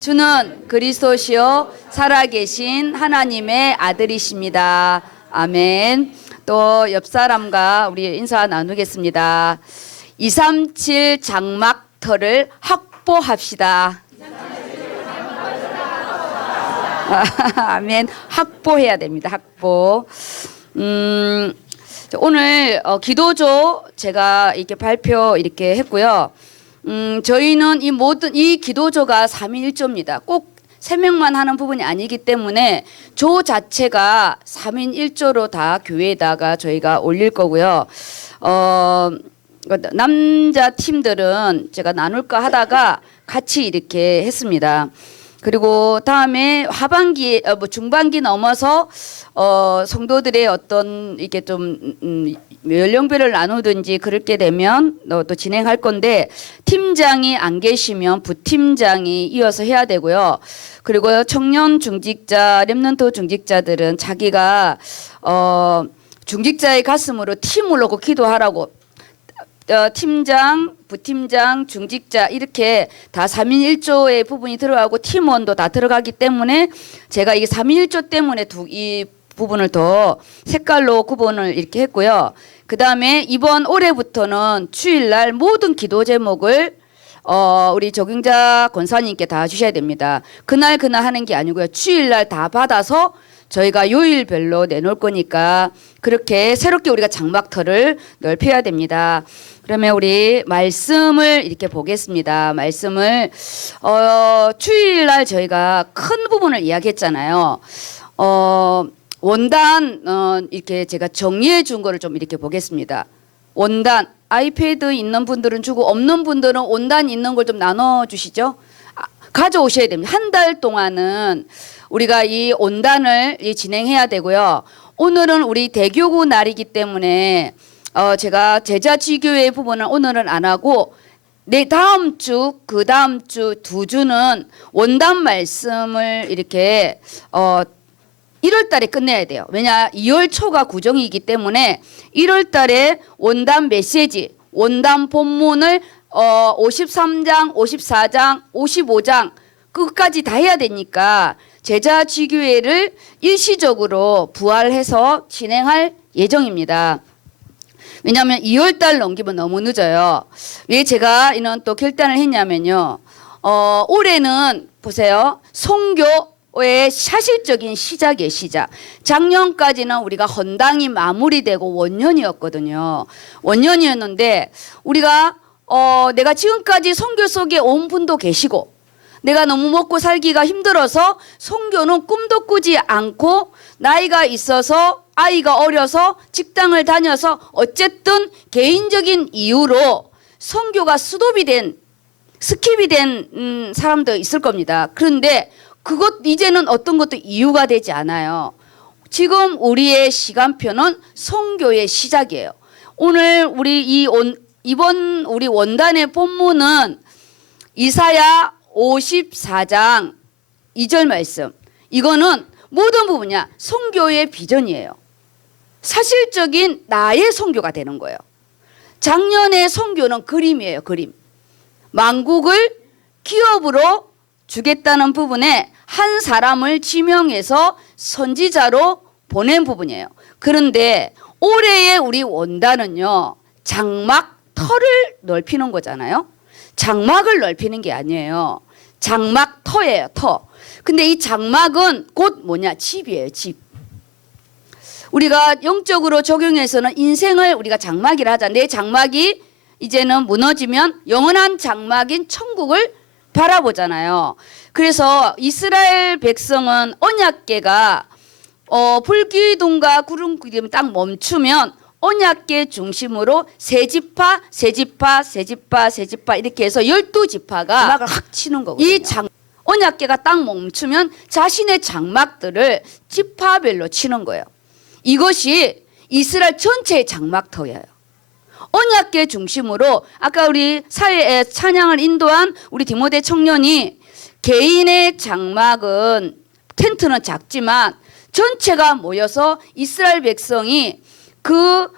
주는 그리스도시요 살아계신 하나님의 아들이십니다. 아멘. 또 옆 사람과 우리 인사 나누겠습니다. 237 장막터를 확보합시다. 아멘. 확보해야 됩니다. 확보. 오늘 기도조 제가 이렇게 발표 이렇게 했고요. 저희는 이 기도조가 3인1조입니다. 꼭 3명만 하는 부분이 아니기 때문에 조 자체가 3인1조로 다 교회에다가 저희가 올릴 거고요. 남자 팀들은 제가 나눌까 하다가 같이 이렇게 했습니다. 그리고 다음에 하반기, 중반기 넘어서 성도들의 어떤 이렇게 좀 연령별을 나누든지 그렇게 되면 또 진행할 건데, 팀장이 안 계시면 부팀장이 이어서 해야 되고요. 그리고 청년 중직자, 렘넌트 중직자들은 자기가 중직자의 가슴으로 팀을 놓고 기도하라고, 팀장, 부팀장, 중직자 이렇게 다 3인1조의 부분이 들어가고 팀원도 다 들어가기 때문에 제가 이게 3인1조 때문에 이 부분을 더 색깔로 구분을 이렇게 했고요. 그 다음에 이번 올해부터는 주일날 모든 기도 제목을 우리 적용자 권사님께 다 주셔야 됩니다. 그날 하는 게 아니고요. 주일날 다 받아서 저희가 요일별로 내놓을 거니까 그렇게 새롭게 우리가 장막터를 넓혀야 됩니다. 그러면 우리 말씀을 이렇게 보겠습니다. 말씀을 주일날 저희가 큰 부분을 이야기했잖아요. 원단 이렇게 제가 정리해 준 거를 좀 이렇게 보겠습니다. 원단 아이패드 있는 분들은 주고 없는 분들은 원단 있는 걸 좀 나눠 주시죠. 가져오셔야 됩니다. 한 달 동안은 우리가 이 원단을 진행해야 되고요. 오늘은 우리 대교구 날이기 때문에 제가 제자지교회 부분은 오늘은 안 하고 다음 주, 그 다음 주 2주는 원단 말씀을 이렇게 1월 달에 끝내야 돼요. 왜냐 2월 초가 구정이기 때문에 1월 달에 원단 메시지, 원단 본문을 53장, 54장, 55장 끝까지 다 해야 되니까 제자지교회를 일시적으로 부활해서 진행할 예정입니다. 왜냐하면 2월 달 넘기면 너무 늦어요. 왜 제가 이런 또 결단을 했냐면요. 올해는 보세요. 선교의 사실적인 시작이에요. 시작. 작년까지는 우리가 헌당이 마무리되고 원년이었거든요. 원년이었는데 우리가 내가 지금까지 선교 속에 온 분도 계시고 내가 너무 먹고 살기가 힘들어서 선교는 꿈도 꾸지 않고 나이가 있어서 아이가 어려서 직장을 다녀서 어쨌든 개인적인 이유로 선교가 스킵이 된 사람도 있을 겁니다. 그런데 이제는 어떤 것도 이유가 되지 않아요. 지금 우리의 시간표는 선교의 시작이에요. 오늘 이번 우리 원단의 본문은 이사야 54장 2절 말씀. 이거는 모든 부분이야. 선교의 비전이에요. 사실적인 나의 선교가 되는 거예요. 작년의 선교는 그림이에요. 그림. 만국을 기업으로 주겠다는 부분에 한 사람을 지명해서 선지자로 보낸 부분이에요. 그런데 올해의 우리 원단은요. 장막터를 넓히는 거잖아요. 장막을 넓히는 게 아니에요. 장막터예요. 터. 근데 이 장막은 곧 뭐냐? 집이에요. 집. 우리가 영적으로 적용해서는 인생을 우리가 장막이라 하자. 내 장막이 이제는 무너지면 영원한 장막인 천국을 바라보잖아요. 그래서 이스라엘 백성은 언약궤가 불기둥과 구름기둥이 딱 멈추면 언약궤 중심으로 세 지파 이렇게 해서 12지파가 장막을 확 치는 거거든요. 언약궤가 딱 멈추면 자신의 장막들을 지파별로 치는 거예요. 이것이 이스라엘 전체의 장막터예요. 언약궤 중심으로 아까 우리 사회에 찬양을 인도한 우리 디모데 청년이 개인의 장막은 텐트는 작지만 전체가 모여서 이스라엘 백성이 그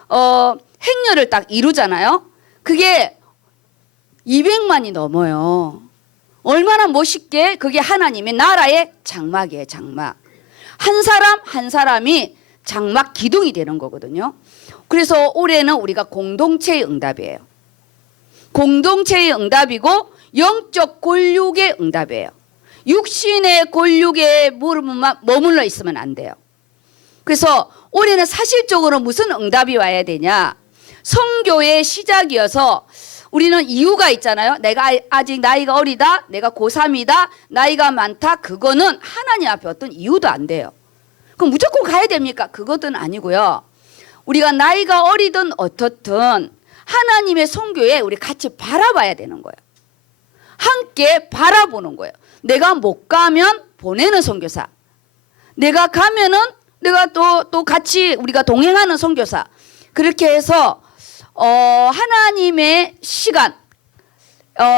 행렬을 딱 이루잖아요. 그게 200만이 넘어요. 얼마나 멋있게 그게 하나님의 나라의 장막이에요. 장막. 한 사람 한 사람이 장막 기둥이 되는 거거든요. 그래서 올해는 우리가 공동체의 응답이에요. 공동체의 응답이고 영적 골육의 응답이에요. 육신의 골육에 머물러 있으면 안 돼요. 그래서 올해는 사실적으로 무슨 응답이 와야 되냐. 선교의 시작이어서 우리는 이유가 있잖아요. 내가 아직 나이가 어리다. 내가 고3이다. 나이가 많다. 그거는 하나님 앞에 어떤 이유도 안 돼요. 그럼 무조건 가야 됩니까? 그것은 아니고요. 우리가 나이가 어리든 어떻든 하나님의 선교에 우리 같이 바라봐야 되는 거예요. 함께 바라보는 거예요. 내가 못 가면 보내는 선교사. 내가 가면은 내가 또 같이 우리가 동행하는 선교사. 그렇게 해서 하나님의 시간,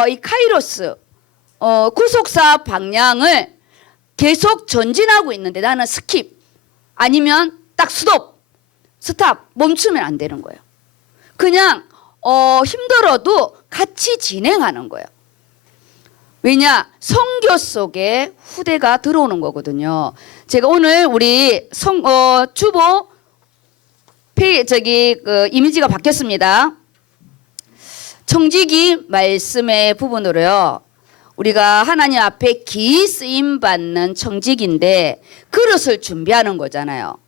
이 카이로스, 구속사 방향을 계속 전진하고 있는데 나는 스킵 아니면 딱 스탑 멈추면 안 되는 거예요. 그냥 힘들어도 같이 진행하는 거예요. 왜냐? 선교 속에 후대가 들어오는 거거든요. 제가 오늘 우리 주보 이미지가 바뀌었습니다. 청지기 말씀의 부분으로요. 우리가 하나님 앞에 기이 쓰임 받는 청지기인데 그릇을 준비하는 거잖아요.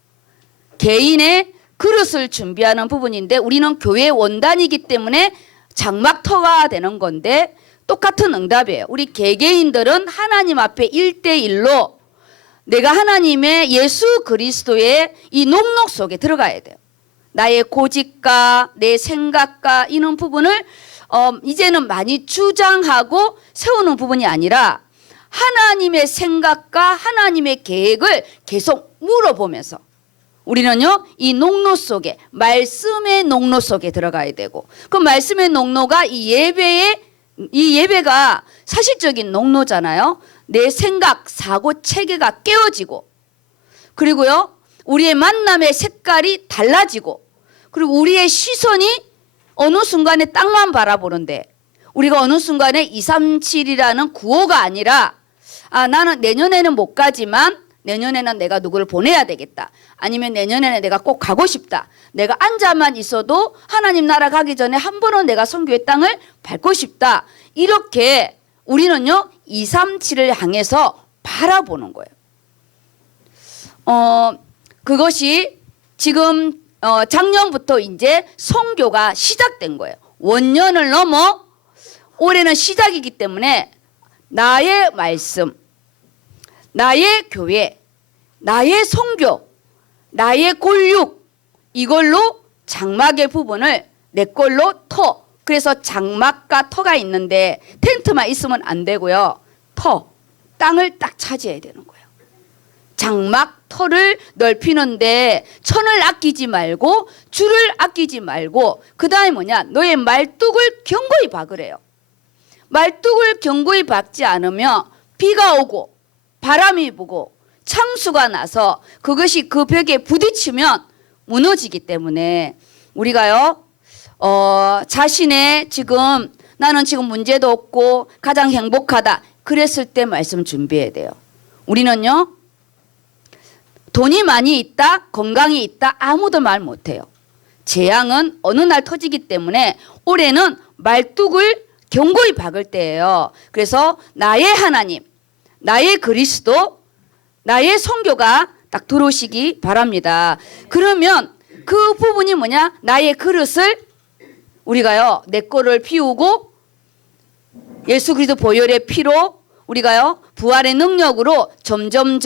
개인의 그릇을 준비하는 부분인데 우리는 교회 원단이기 때문에 장막터가 되는 건데 똑같은 응답이에요. 우리 개개인들은 하나님 앞에 1대1로 내가 하나님의 예수 그리스도의 이 녹록 속에 들어가야 돼요. 나의 고집과 내 생각과 이런 부분을 이제는 많이 주장하고 세우는 부분이 아니라 하나님의 생각과 하나님의 계획을 계속 물어보면서 우리는요 이 녹로 속에 말씀의 녹로 속에 들어가야 되고 그 말씀의 녹로가 이 예배가 사실적인 녹로잖아요. 내 생각, 사고, 체계가 깨어지고 그리고요 우리의 만남의 색깔이 달라지고 그리고 우리의 시선이 어느 순간에 땅만 바라보는데 우리가 어느 순간에 237이라는 구호가 아니라 나는 내년에는 못 가지만 내년에는 내가 누구를 보내야 되겠다. 아니면 내년에는 내가 꼭 가고 싶다. 내가 앉아만 있어도 하나님 나라 가기 전에 한 번은 내가 선교의 땅을 밟고 싶다. 이렇게 우리는요 237을 향해서 바라보는 거예요. 그것이 지금 작년부터 이제 선교가 시작된 거예요. 원년을 넘어 올해는 시작이기 때문에 나의 말씀, 나의 교회, 나의 선교, 나의 골육 이걸로 장막의 부분을 내 걸로 터. 그래서 장막과 터가 있는데 텐트만 있으면 안 되고요. 땅을 딱 차지해야 되는 거예요. 장막 터를 넓히는데 천을 아끼지 말고 줄을 아끼지 말고 그 다음에 뭐냐 너의 말뚝을 견고히 박으래요. 말뚝을 견고히 박지 않으면 비가 오고 바람이 부고 창수가 나서 그것이 그 벽에 부딪히면 무너지기 때문에 우리가요 자신의 지금 나는 지금 문제도 없고 가장 행복하다 그랬을 때 말씀 준비해야 돼요. 우리는요 돈이 많이 있다 건강이 있다 아무도 말 못해요. 재앙은 어느 날 터지기 때문에 올해는 말뚝을 견고히 박을 때예요. 그래서 나의 하나님 나의 그리스도 나의 선교가 딱 들어오시기 바랍니다. 그러면 그 부분이 뭐냐 나의 그릇을 우리가요 내 거를 피우고 예수 그리스도 보혈의 피로 우리가요 부활의 능력으로 점점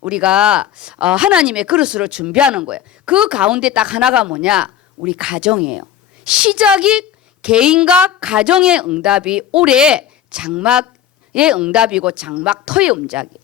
우리가 하나님의 그릇으로 준비하는 거예요. 그 가운데 딱 하나가 뭐냐 우리 가정이에요. 시작이 개인과 가정의 응답이 올해 장막의 응답이고 장막터의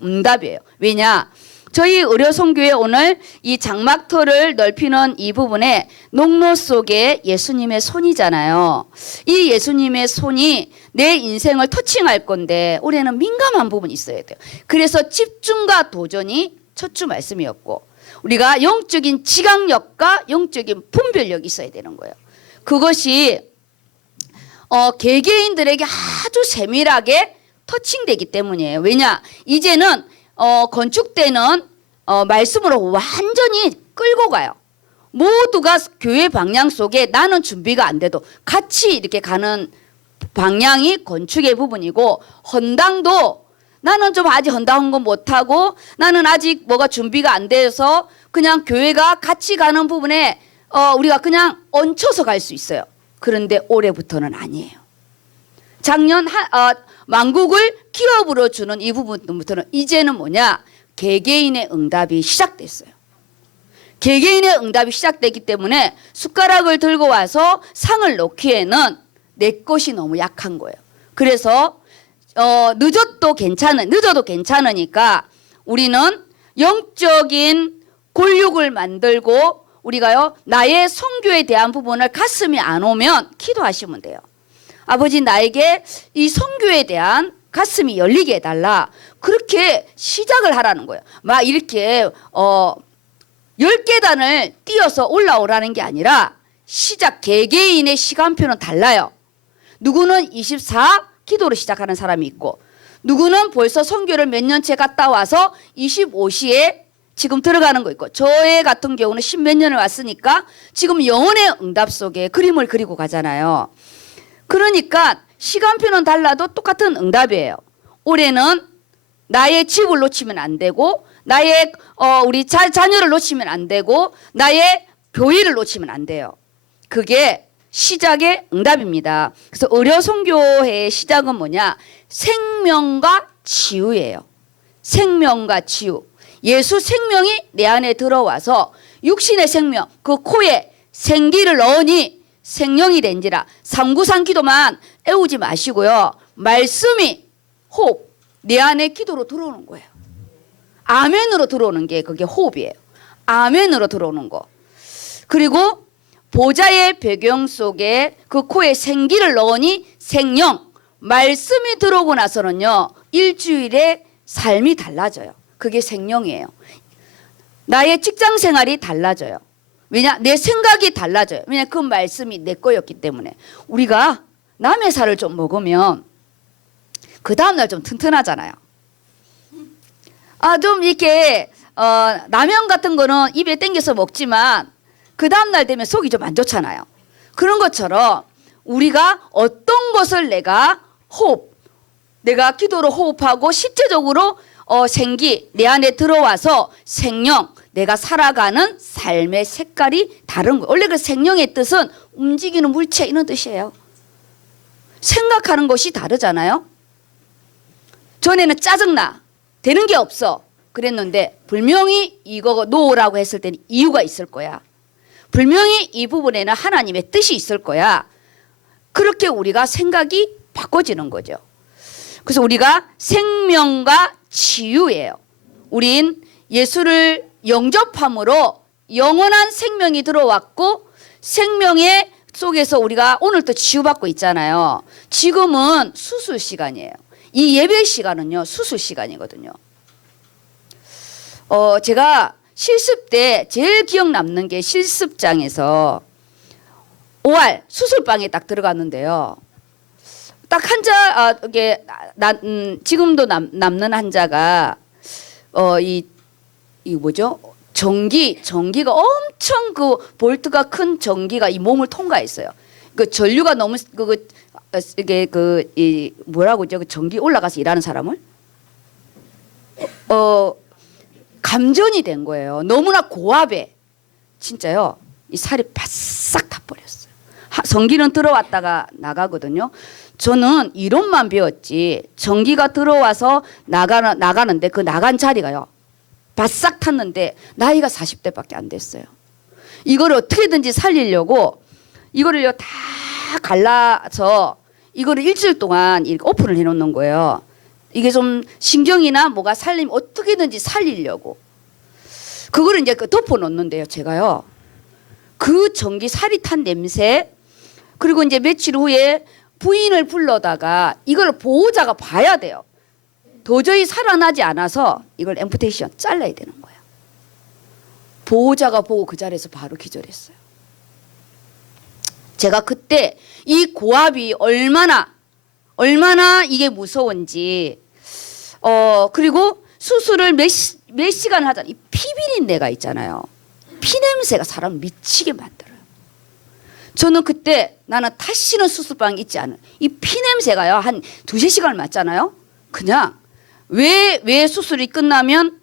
응답이에요. 왜냐 저희 의료선교회 오늘 이 장막터를 넓히는 이 부분에 녹로 속에 예수님의 손이잖아요. 이 예수님의 손이 내 인생을 터칭할 건데 올해는 민감한 부분이 있어야 돼요. 그래서 집중과 도전이 첫 주 말씀이었고 우리가 영적인 지각력과 영적인 분별력이 있어야 되는 거예요. 그것이 개개인들에게 아주 세밀하게 터칭되기 때문이에요. 왜냐? 이제는 건축대는 말씀으로 완전히 끌고 가요. 모두가 교회 방향 속에 나는 준비가 안 돼도 같이 이렇게 가는 방향이 건축의 부분이고, 헌당도 나는 좀 아직 헌당한 거 못하고 나는 아직 뭐가 준비가 안 돼서 그냥 교회가 같이 가는 부분에 우리가 그냥 얹혀서 갈 수 있어요. 그런데 올해부터는 아니에요. 작년 만국을 기업으로 주는 이 부분부터는 이제는 뭐냐? 개개인의 응답이 시작됐어요. 개개인의 응답이 시작되기 때문에 숟가락을 들고 와서 상을 놓기에는 내 것이 너무 약한 거예요. 그래서 늦어도 괜찮으니까 우리는 영적인 골육을 만들고, 우리가요 나의 선교에 대한 부분을 가슴이 안 오면 기도하시면 돼요. 아버지, 나에게 이 선교에 대한 가슴이 열리게 해달라. 그렇게 시작을 하라는 거예요. 막 이렇게 10계단을 뛰어서 올라오라는 게 아니라 시작, 개개인의 시간표는 달라요. 누구는 24 기도로 시작하는 사람이 있고, 누구는 벌써 선교를 몇 년째 갔다 와서 25시에 지금 들어가는 거 있고, 저의 같은 경우는 10몇 년을 왔으니까 지금 영혼의 응답 속에 그림을 그리고 가잖아요. 그러니까 시간표는 달라도 똑같은 응답이에요. 올해는 나의 집을 놓치면 안 되고, 나의 우리 자녀를 놓치면 안 되고, 나의 교회를 놓치면 안 돼요. 그게 시작의 응답입니다. 그래서 의료 선교회의 시작은 뭐냐? 생명과 치유예요. 생명과 치유. 예수 생명이 내 안에 들어와서 육신의 생명, 그 코에 생기를 넣으니 생명이 된지라. 393 기도만 애우지 마시고요. 말씀이 호흡, 내 안에 기도로 들어오는 거예요. 아멘으로 들어오는 게 그게 호흡이에요. 아멘으로 들어오는 거. 그리고 보좌의 배경 속에 그 코에 생기를 넣으니 생명, 말씀이 들어오고 나서는요 일주일에 삶이 달라져요. 그게 생명이에요. 나의 직장 생활이 달라져요. 왜냐? 내 생각이 달라져요. 왜냐? 그 말씀이 내 거였기 때문에. 우리가 남의 살을 좀 먹으면 그 다음날 좀 튼튼하잖아요. 좀 이렇게 라면 같은 거는 입에 땡겨서 먹지만 그 다음날 되면 속이 좀 안 좋잖아요. 그런 것처럼 우리가 어떤 것을 내가 내가 기도로 호흡하고 실제적으로 생기 내 안에 들어와서 생명, 내가 살아가는 삶의 색깔이 다른 거예요. 원래 그 생명의 뜻은 움직이는 물체 이런 뜻이에요. 생각하는 것이 다르잖아요. 전에는 짜증나, 되는 게 없어 그랬는데 분명히 이거 놓으라고 했을 때는 이유가 있을 거야. 분명히 이 부분에는 하나님의 뜻이 있을 거야. 그렇게 우리가 생각이 바꿔지는 거죠. 그래서 우리가 생명과 치유예요. 우린 예수를 영접함으로 영원한 생명이 들어왔고, 생명의 속에서 우리가 오늘 또 치유받고 있잖아요. 지금은 수술 시간이에요. 이 예배 시간은요 수술 시간이거든요. 제가 실습 때 제일 기억 남는 게 실습장에서 OR 수술방에 딱 들어갔는데요. 딱 환자 이게 지금도 남는 환자가 이 뭐죠? 전기가 엄청 그 볼트가 큰 전기가 이 몸을 통과했어요. 그 전류가 너무 이게 이 뭐라고 하죠? 그 전기 올라가서 일하는 사람을 감전이 된 거예요. 너무나 고압에 진짜요. 이 살이 바싹 타버렸어요. 전기는 들어왔다가 나가거든요. 저는 이론만 배웠지 전기가 들어와서 나가는데 그 나간 자리가요 바싹 탔는데 나이가 40대밖에 안 됐어요. 이걸 어떻게든지 살리려고 이거를요 다 갈라서 이거를 일주일 동안 이렇게 오픈을 해놓는 거예요. 이게 좀 신경이나 뭐가 살리면 어떻게든지 살리려고 그거를 이제 덮어놓는데요. 제가요 그 전기 살이 탄 냄새, 그리고 이제 며칠 후에 부인을 불러다가 이걸 보호자가 봐야 돼요. 도저히 살아나지 않아서 이걸 앰푸테이션 잘라야 되는 거예요. 보호자가 보고 그 자리에서 바로 기절했어요. 제가 그때 이 고압이 얼마나 얼마나 이게 무서운지. 그리고 수술을 몇 시간 하잖아요. 이 피비린내가 있잖아요. 피냄새가 사람 미치게 만들어요. 저는 그때 나는 다시는 수술방 있지 않은 이 피냄새가요. 한 2~3시간을 맞잖아요. 그냥 왜 수술이 끝나면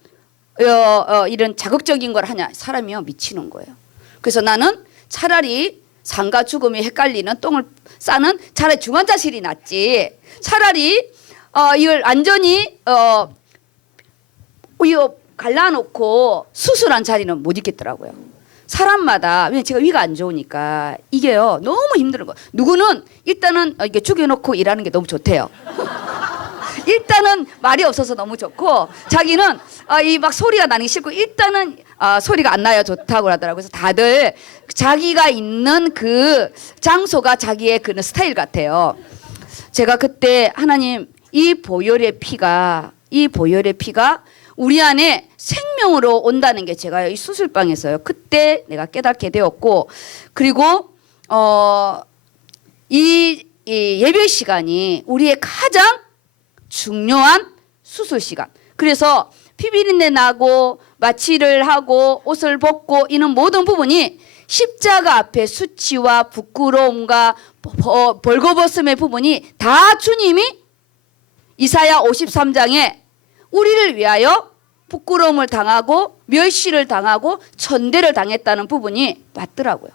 이런 자극적인 걸 하냐. 사람이요 미치는 거예요. 그래서 나는 차라리 삶과 죽음이 헷갈리는 똥을 싸는 차라리 중환자실이 낫지. 차라리 이걸 완전히 이거 갈라놓고 수술한 자리는 못 있겠더라고요. 사람마다 왜냐면 제가 위가 안 좋으니까 이게요 너무 힘든 거예요. 누구는 일단은 이게 죽여놓고 일하는 게 너무 좋대요. 일단은 말이 없어서 너무 좋고 자기는 이 막 소리가 나는 게 싫고 일단은 소리가 안 나야 좋다고 하더라고요. 그래서 다들 자기가 있는 그 장소가 자기의 그 스타일 같아요. 제가 그때 하나님 이 보혈의 피가 우리 안에 생명으로 온다는 게 제가 이 수술방에서요. 그때 내가 깨닫게 되었고 그리고 이 예배 시간이 우리의 가장 중요한 수술 시간. 그래서 피비린내 나고 마취를 하고 옷을 벗고 이런 모든 부분이 십자가 앞에 수치와 부끄러움과 벌거벗음의 부분이 다 주님이 이사야 53장에 우리를 위하여 부끄러움을 당하고 멸시를 당하고 천대를 당했다는 부분이 맞더라고요.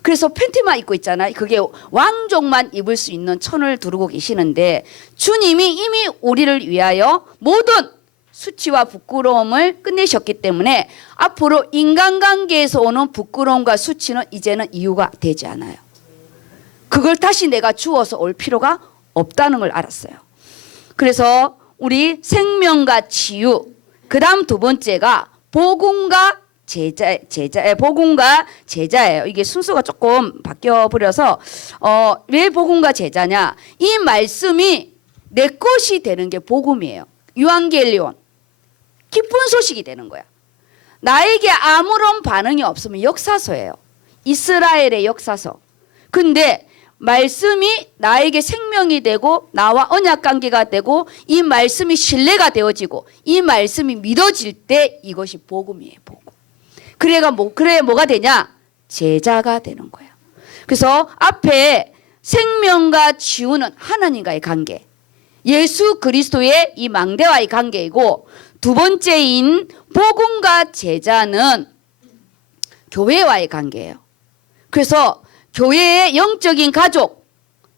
그래서 팬티만 입고 있잖아요. 그게 왕족만 입을 수 있는 천을 두르고 계시는데 주님이 이미 우리를 위하여 모든 수치와 부끄러움을 끝내셨기 때문에 앞으로 인간관계에서 오는 부끄러움과 수치는 이제는 이유가 되지 않아요. 그걸 다시 내가 주워서 올 필요가 없다는 걸 알았어요. 그래서 우리 생명과 치유, 그 다음 2번째가 복음과 복음과 제자예요. 이게 순서가 조금 바뀌어 버려서 왜 복음과 제자냐? 이 말씀이 내 것이 되는 게 복음이에요. 유앙겔리온, 기쁜 소식이 되는 거야. 나에게 아무런 반응이 없으면 역사서예요. 이스라엘의 역사서. 근데 말씀이 나에게 생명이 되고 나와 언약 관계가 되고 이 말씀이 신뢰가 되어지고 이 말씀이 믿어질 때 이것이 복음이에요. 복음. 그래 뭐가 되냐? 제자가 되는 거예요. 그래서 앞에 생명과 치유는 하나님과의 관계, 예수 그리스도의 이 망대와의 관계이고 2번째인 복음과 제자는 교회와의 관계예요. 그래서 교회의 영적인 가족,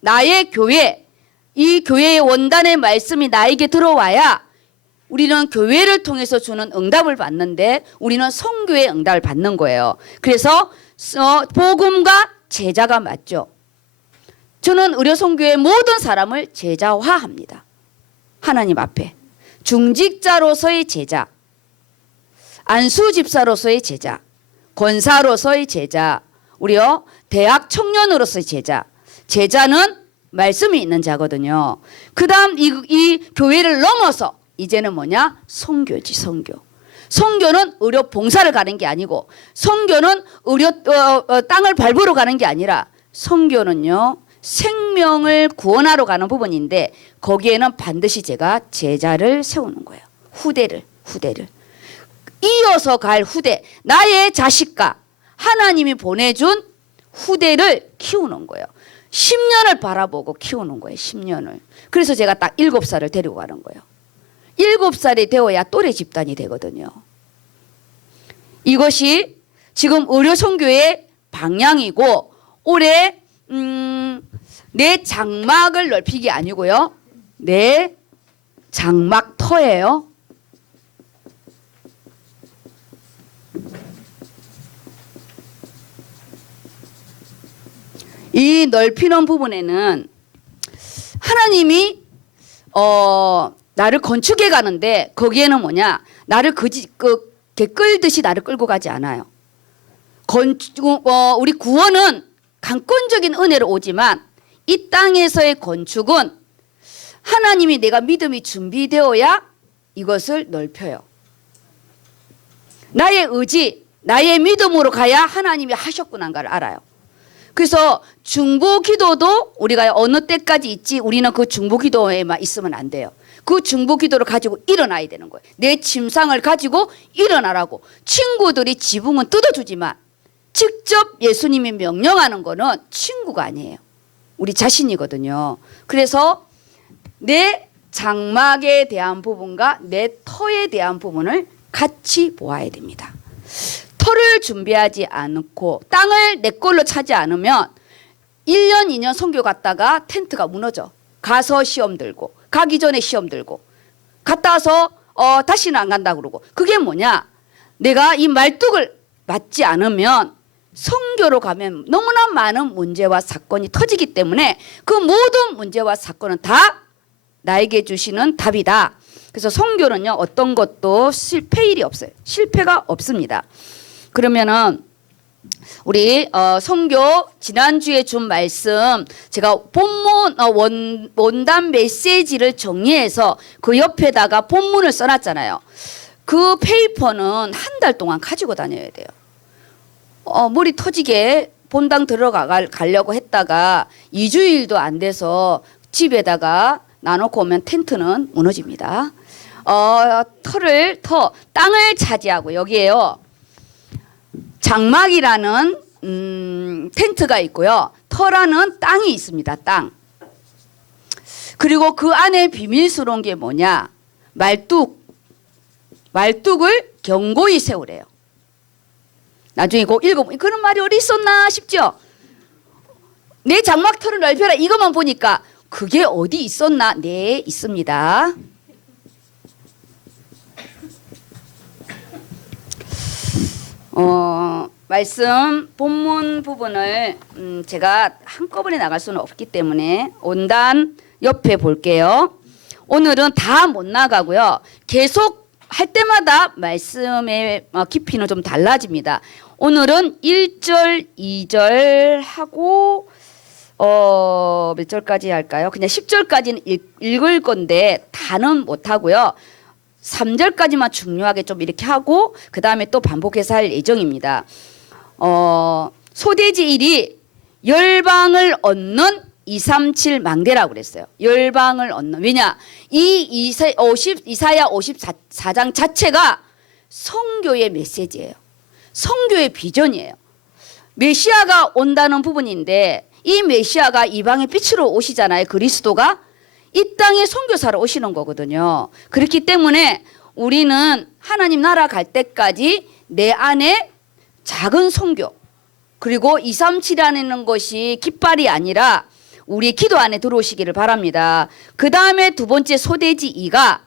나의 교회, 이 교회의 원단의 말씀이 나에게 들어와야 우리는 교회를 통해서 주는 응답을 받는데 우리는 선교의 응답을 받는 거예요. 그래서 복음과 제자가 맞죠. 저는 의료선교의 모든 사람을 제자화합니다. 하나님 앞에. 중직자로서의 제자, 안수집사로서의 제자, 권사로서의 제자, 우리요 대학 청년으로서의 제자. 제자는 말씀이 있는 자거든요. 그 다음 이 교회를 넘어서 이제는 뭐냐? 선교지, 선교. 선교는 의료 봉사를 가는 게 아니고 선교는 의료 땅을 밟으러 가는 게 아니라 선교는요 생명을 구원하러 가는 부분인데 거기에는 반드시 제가 제자를 세우는 거예요. 후대를 이어서 갈 후대, 나의 자식과 하나님이 보내준 후대를 키우는 거예요. 10년을 바라보고 키우는 거예요. 10년을. 그래서 제가 딱 7살을 데리고 가는 거예요. 7살이 되어야 또래 집단이 되거든요. 이것이 지금 의료선교의 방향이고 올해 내 장막을 넓히기 아니고요. 내 장막터예요. 이 넓히는 부분에는 하나님이 나를 건축해 가는데 거기에는 뭐냐? 나를 끌듯이 나를 끌고 가지 않아요. 우리 구원은 강권적인 은혜로 오지만 이 땅에서의 건축은 하나님이 내가 믿음이 준비되어야 이것을 넓혀요. 나의 의지, 나의 믿음으로 가야 하나님이 하셨구나를 알아요. 그래서 중보 기도도 우리가 어느 때까지 있지 우리는 그 중보 기도에만 있으면 안 돼요. 그 중보 기도를 가지고 일어나야 되는 거예요. 내 침상을 가지고 일어나라고. 친구들이 지붕은 뜯어주지만 직접 예수님이 명령하는 거는 친구가 아니에요. 우리 자신이거든요. 그래서 내 장막에 대한 부분과 내 터에 대한 부분을 같이 보아야 됩니다. 터를 준비하지 않고 땅을 내 걸로 차지 않으면 1년 2년 선교 갔다가 텐트가 무너져. 가서 시험 들고 가기 전에 시험 들고 갔다 와서 다시는 안 간다 그러고. 그게 뭐냐? 내가 이 말뚝을 맞지 않으면 선교로 가면 너무나 많은 문제와 사건이 터지기 때문에 그 모든 문제와 사건은 다 나에게 주시는 답이다. 그래서 선교는요 어떤 것도 실패일이 없어요. 실패가 없습니다. 그러면은 우리 선교 지난주에 준 말씀 제가 본문 원단 메시지를 정리해서 그 옆에다가 본문을 써놨잖아요. 그 페이퍼는 한 달 동안 가지고 다녀야 돼요. 머리 터지게 본당 가려고 했다가 2주일도 안 돼서 집에다가 놔놓고 오면 텐트는 무너집니다. 땅을 차지하고 여기에요. 장막이라는 텐트가 있고요. 터라는 땅이 있습니다. 땅. 그리고 그 안에 비밀스러운 게 뭐냐? 말뚝을 견고히 세우래요. 나중에 꼭 읽어보면 그런 말이 어디 있었나 싶죠? 내 장막터를 넓혀라 이것만 보니까 그게 어디 있었나? 네, 있습니다. 말씀 본문 부분을 제가 한꺼번에 나갈 수는 없기 때문에 원단 옆에 볼게요. 오늘은 다 못 나가고요. 계속 할 때마다 말씀의 깊이는 좀 달라집니다. 오늘은 1절, 2절 하고 몇 절까지 할까요? 그냥 10절까지는 읽을 건데 다는 못 하고요. 3절까지만 중요하게 좀 이렇게 하고 그 다음에 또 반복해서 할 예정입니다. 소돼지 1이 열방을 얻는 237 망대라고 그랬어요. 열방을 얻는. 왜냐? 이사야 54장 자체가 선교의 메시지예요. 선교의 비전이에요. 메시아가 온다는 부분인데 이 메시아가 이방의 빛으로 오시잖아요. 그리스도가 이 땅에 선교사로 오시는 거거든요. 그렇기 때문에 우리는 하나님 나라 갈 때까지 내 안에 작은 선교 그리고 237이라는 것이 깃발이 아니라 우리 기도 안에 들어오시기를 바랍니다. 그 다음에 두 번째 소돼지 2가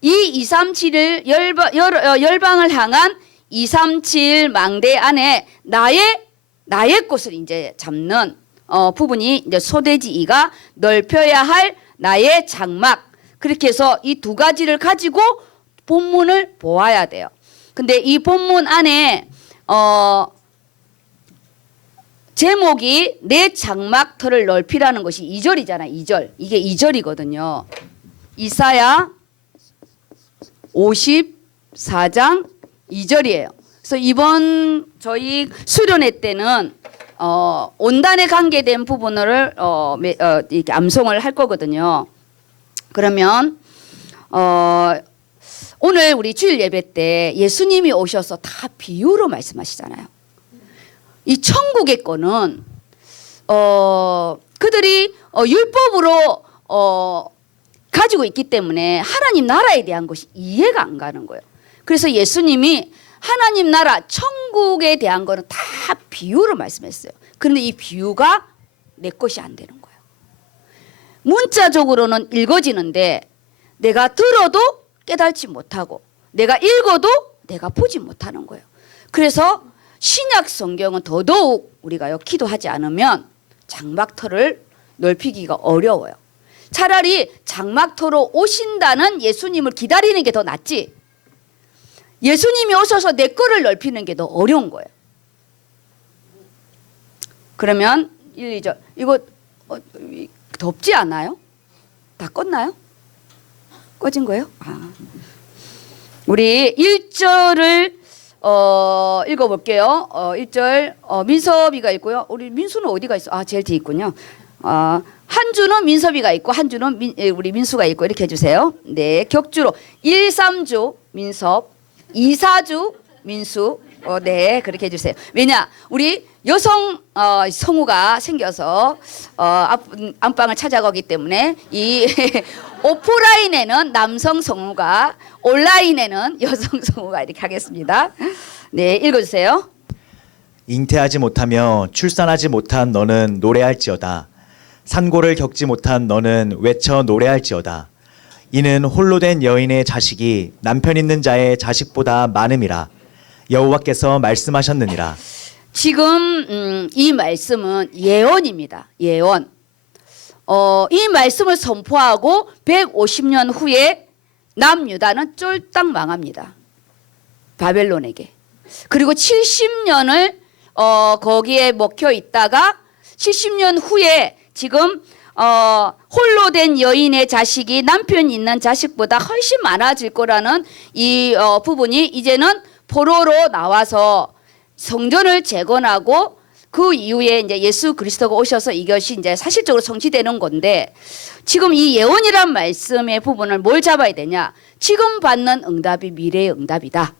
이 237을 열방을 향한 237 망대 안에 나의 것을 이제 잡는 부분이 이제 소돼지 2가 넓혀야 할 나의 장막. 그렇게 해서 이 두 가지를 가지고 본문을 보아야 돼요. 근데 이 본문 안에 제목이 내 장막터를 넓히라는 것이 2절이잖아. 2절. 이게 2절이거든요. 이사야 54장 2절이에요. 그래서 이번 저희 수련회 때는 온단에 관계된 부분을 이렇게 암송을 할 거거든요. 그러면 오늘 우리 주일 예배 때 예수님이 오셔서 다 비유로 말씀하시잖아요. 이 천국의 거는 그들이 율법으로 가지고 있기 때문에 하나님 나라에 대한 것이 이해가 안 가는 거예요. 그래서 예수님이 하나님 나라 천국에 대한 거는 다 비유로 말씀했어요. 그런데 이 비유가 내 것이 안 되는 거예요. 문자적으로는 읽어지는데 내가 들어도 깨닫지 못하고 내가 읽어도 내가 보지 못하는 거예요. 그래서 신약 성경은 더더욱 우리가요 기도하지 않으면 장막터를 넓히기가 어려워요. 차라리 장막터로 오신다는 예수님을 기다리는 게 더 낫지. 예수님이 오셔서 내 거를 넓히는 게 더 어려운 거예요. 그러면 1, 2절 이거 덥지 않아요? 다 껐나요? 꺼진 거예요? 우리 1절을 읽어볼게요. 1절 민섭이가 있고요. 우리 민수는 어디가 있어? 아, 제일 뒤에 있군요. 한 주는 민섭이가 있고 한 주는 우리 민수가 있고 이렇게 해주세요. 네, 격주로 1, 3주 민섭, 2, 4주 민수. 네, 그렇게 해주세요. 왜냐, 우리 여성 성우가 생겨서 안방을 찾아가기 때문에 이 오프라인에는 남성 성우가, 온라인에는 여성 성우가 이렇게 하겠습니다. 네, 읽어주세요. 잉태하지 못하며 출산하지 못한 너는 노래할지어다. 산고를 겪지 못한 너는 외쳐 노래할지어다. 이는 홀로 된 여인의 자식이 남편 있는 자의 자식보다 많음이라. 여호와께서 말씀하셨느니라. 지금 이 말씀은 예언입니다. 예언. 이 말씀을 선포하고 150년 후에 남유다는 쫄딱 망합니다. 바벨론에게. 그리고 70년을 거기에 먹혀 있다가 70년 후에 지금 홀로 된 여인의 자식이 남편 있는 자식보다 훨씬 많아질 거라는 이 부분이 이제는 포로로 나와서 성전을 재건하고 그 이후에 이제 예수 그리스도가 오셔서 이것이 이제 사실적으로 성취되는 건데, 지금 이 예언이란 말씀의 부분을 뭘 잡아야 되냐? 지금 받는 응답이 미래의 응답이다.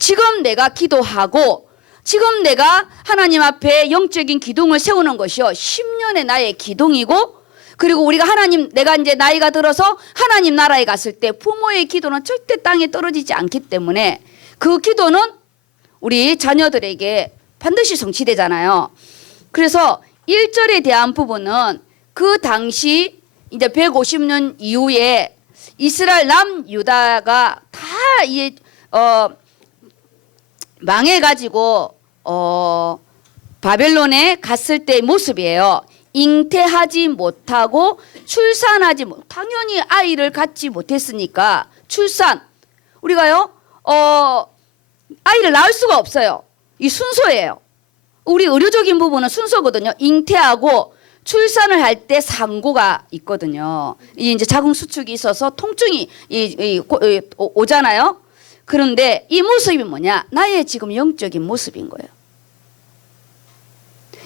지금 내가 기도하고 지금 내가 하나님 앞에 영적인 기둥을 세우는 것이요 10년의 나의 기둥이고, 그리고 우리가 내가 이제 나이가 들어서 하나님 나라에 갔을 때 부모의 기도는 절대 땅에 떨어지지 않기 때문에 그 기도는 우리 자녀들에게 반드시 성취되잖아요. 그래서 1절에 대한 부분은 그 당시 이제 150년 이후에 이스라엘 남유다가 다 망해가지고 바벨론에 갔을 때의 모습이에요. 잉태하지 못하고 출산하지 못, 당연히 아이를 갖지 못했으니까 출산, 우리가요 아이를 낳을 수가 없어요. 이 순서예요. 우리 의료적인 부분은 순서거든요. 잉태하고 출산을 할 때 상고가 있거든요. 이제 자궁 수축이 있어서 통증이 오잖아요. 그런데 이 모습이 뭐냐? 나의 지금 영적인 모습인 거예요.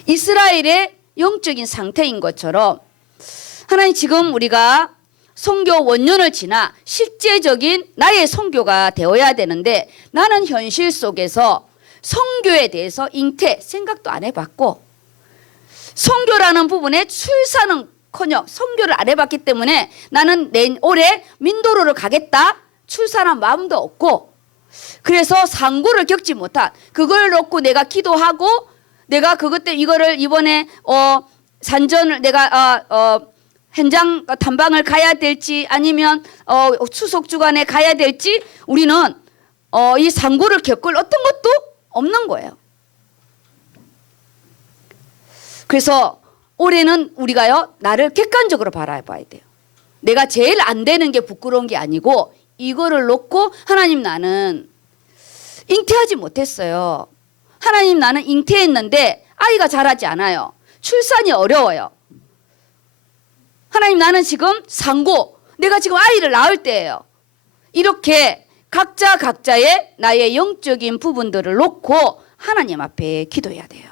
이스라엘의 영적인 상태인 것처럼 하나님 지금 우리가 선교 원년을 지나 실제적인 나의 선교가 되어야 되는데, 나는 현실 속에서 선교에 대해서 잉태 생각도 안 해봤고, 선교라는 부분에 출산은커녕 선교를 안 해봤기 때문에 나는 올해 민도로를 가겠다 출산한 마음도 없고, 그래서 상고를 겪지 못한, 그걸 놓고 내가 기도하고 내가 그것 때문에 이거를 이번에 산전을 내가 현장 탐방을 가야 될지 아니면 추석 주간에 가야 될지 우리는 이 상고를 겪을 어떤 것도 없는 거예요. 그래서 올해는 우리가요 나를 객관적으로 바라봐야 돼요. 내가 제일 안 되는 게 부끄러운 게 아니고, 이거를 놓고 하나님 나는 잉태하지 못했어요. 하나님 나는 잉태했는데 아이가 자라지 않아요. 출산이 어려워요. 하나님 나는 지금 상고, 내가 지금 아이를 낳을 때예요. 이렇게 각자의 나의 영적인 부분들을 놓고 하나님 앞에 기도해야 돼요.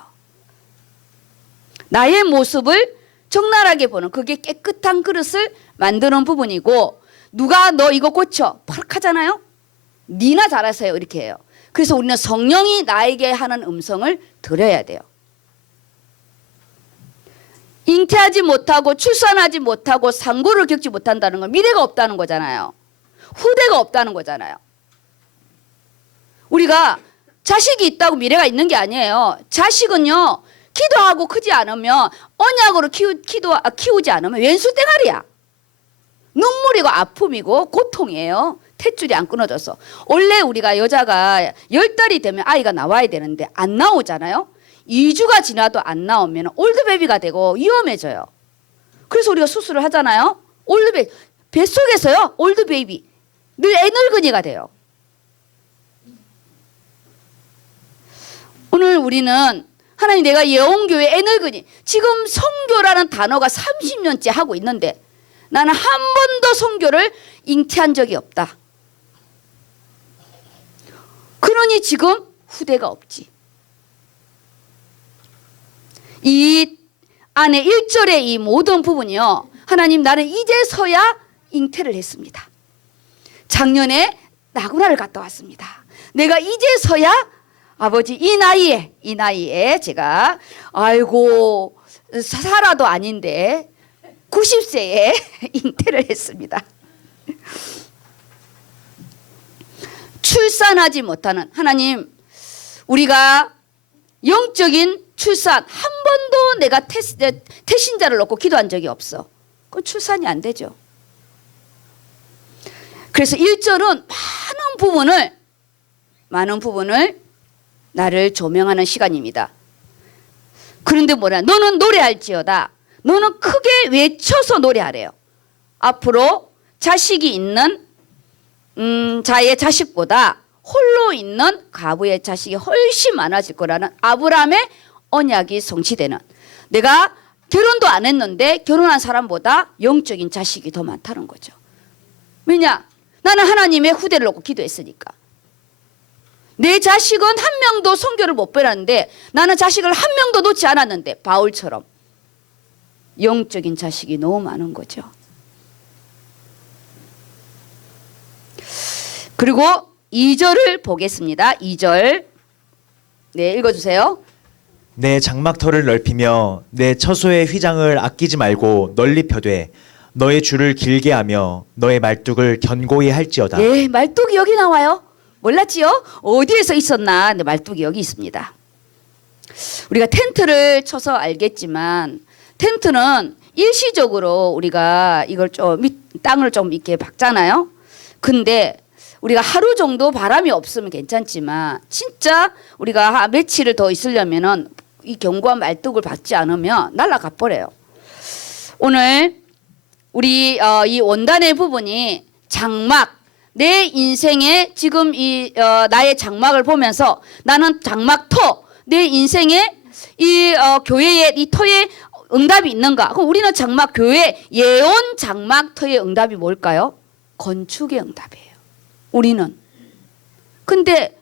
나의 모습을 적나라하게 보는, 그게 깨끗한 그릇을 만드는 부분이고, 누가 너 이거 고쳐 팍 하잖아요. 니나 잘하세요 이렇게 해요. 그래서 우리는 성령이 나에게 하는 음성을 들어야 돼요. 잉태하지 못하고 출산하지 못하고 상고를 겪지 못한다는 건 미래가 없다는 거잖아요. 후대가 없다는 거잖아요. 우리가 자식이 있다고 미래가 있는 게 아니에요. 자식은요 기도하고 크지 않으면, 언약으로 키우지 않으면 왼수 땡아리야. 눈물이고 아픔이고 고통이에요. 탯줄이 안 끊어져서. 원래 우리가 여자가 10달이 되면 아이가 나와야 되는데 안 나오잖아요. 2주가 지나도 안 나오면 올드베비가 되고 위험해져요. 그래서 우리가 수술을 하잖아요. 올드베비, 뱃속에서요 올드베이비, 늘 애늙은이가 돼요. 오늘 우리는 하나님 내가 예언교회 애늙은이, 지금 선교라는 단어가 30년째 하고 있는데 나는 한 번도 선교를 잉태한 적이 없다. 그러니 지금 후대가 없지. 이 안에 1절의 이 모든 부분이요, 하나님 나는 이제서야 잉태를 했습니다. 작년에 나그나를 갔다 왔습니다. 내가 이제서야 아버지 이 나이에 제가 아이고 살아도 아닌데 90세에 잉태를 했습니다. 출산하지 못하는 하나님, 우리가 영적인 출산 한 번도 내가 태신자를 놓고 기도한 적이 없어. 그건 출산이 안 되죠. 그래서 1절은 많은 부분을 나를 조명하는 시간입니다. 그런데 뭐냐? 너는 노래할지어다. 너는 크게 외쳐서 노래하래요. 앞으로 자식이 있는 자의 자식보다 홀로 있는 가부의 자식이 훨씬 많아질 거라는 아브라함의 언약이 성취되는, 내가 결혼도 안 했는데 결혼한 사람보다 영적인 자식이 더 많다는 거죠. 왜냐? 나는 하나님의 후대를 놓고 기도했으니까. 내 자식은 한 명도 선교를 못 배웠는데 나는 자식을 한 명도 놓지 않았는데 바울처럼 영적인 자식이 너무 많은 거죠. 그리고 2절을 보겠습니다. 2절. 네, 읽어주세요. 내 장막터를 넓히며 내 처소의 휘장을 아끼지 말고 널리 펴되 너의 줄을 길게 하며 너의 말뚝을 견고히 할지어다. 네, 말뚝이 여기 나와요. 몰랐지요? 어디에서 있었나? 근데 말뚝이 여기 있습니다. 우리가 텐트를 쳐서 알겠지만 텐트는 일시적으로 우리가 이걸 좀 땅을 좀 이렇게 박잖아요. 근데 우리가 하루 정도 바람이 없으면 괜찮지만 진짜 우리가 며칠을 더 있으려면은 이 견고한 말뚝을 받지 않으면 날아가 버려요. 오늘 우리 이 원단의 부분이 장막, 내 인생의 지금 이 나의 장막을 보면서 나는 장막터, 내 인생의 이 교회의 이 터에 응답이 있는가? 그럼 우리는 장막 교회 예언 장막터의 응답이 뭘까요? 건축의 응답이에요. 우리는. 근데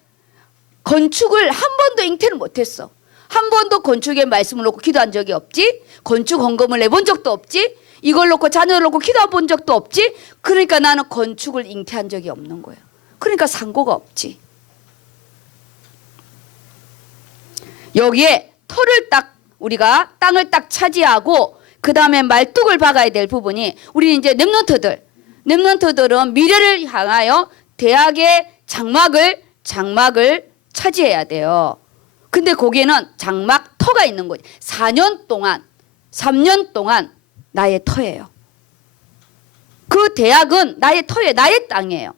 건축을 한 번도 잉태를 못했어. 한 번도 건축의 말씀을 놓고 기도한 적이 없지. 건축 헌금을 내본 적도 없지. 이걸 놓고 자녀를 놓고 기도해 본 적도 없지. 그러니까 나는 건축을 잉태한 적이 없는 거예요. 그러니까 상고가 없지. 여기에 터를 딱 우리가 땅을 딱 차지하고 그 다음에 말뚝을 박아야 될 부분이, 우리 이제 렘넌트들은 미래를 향하여 대학의 장막을 차지해야 돼요. 근데 거기에는 장막터가 있는 거지. 4년 동안 3년 동안 나의 터예요. 그 대학은 나의 터예요. 나의 땅이에요.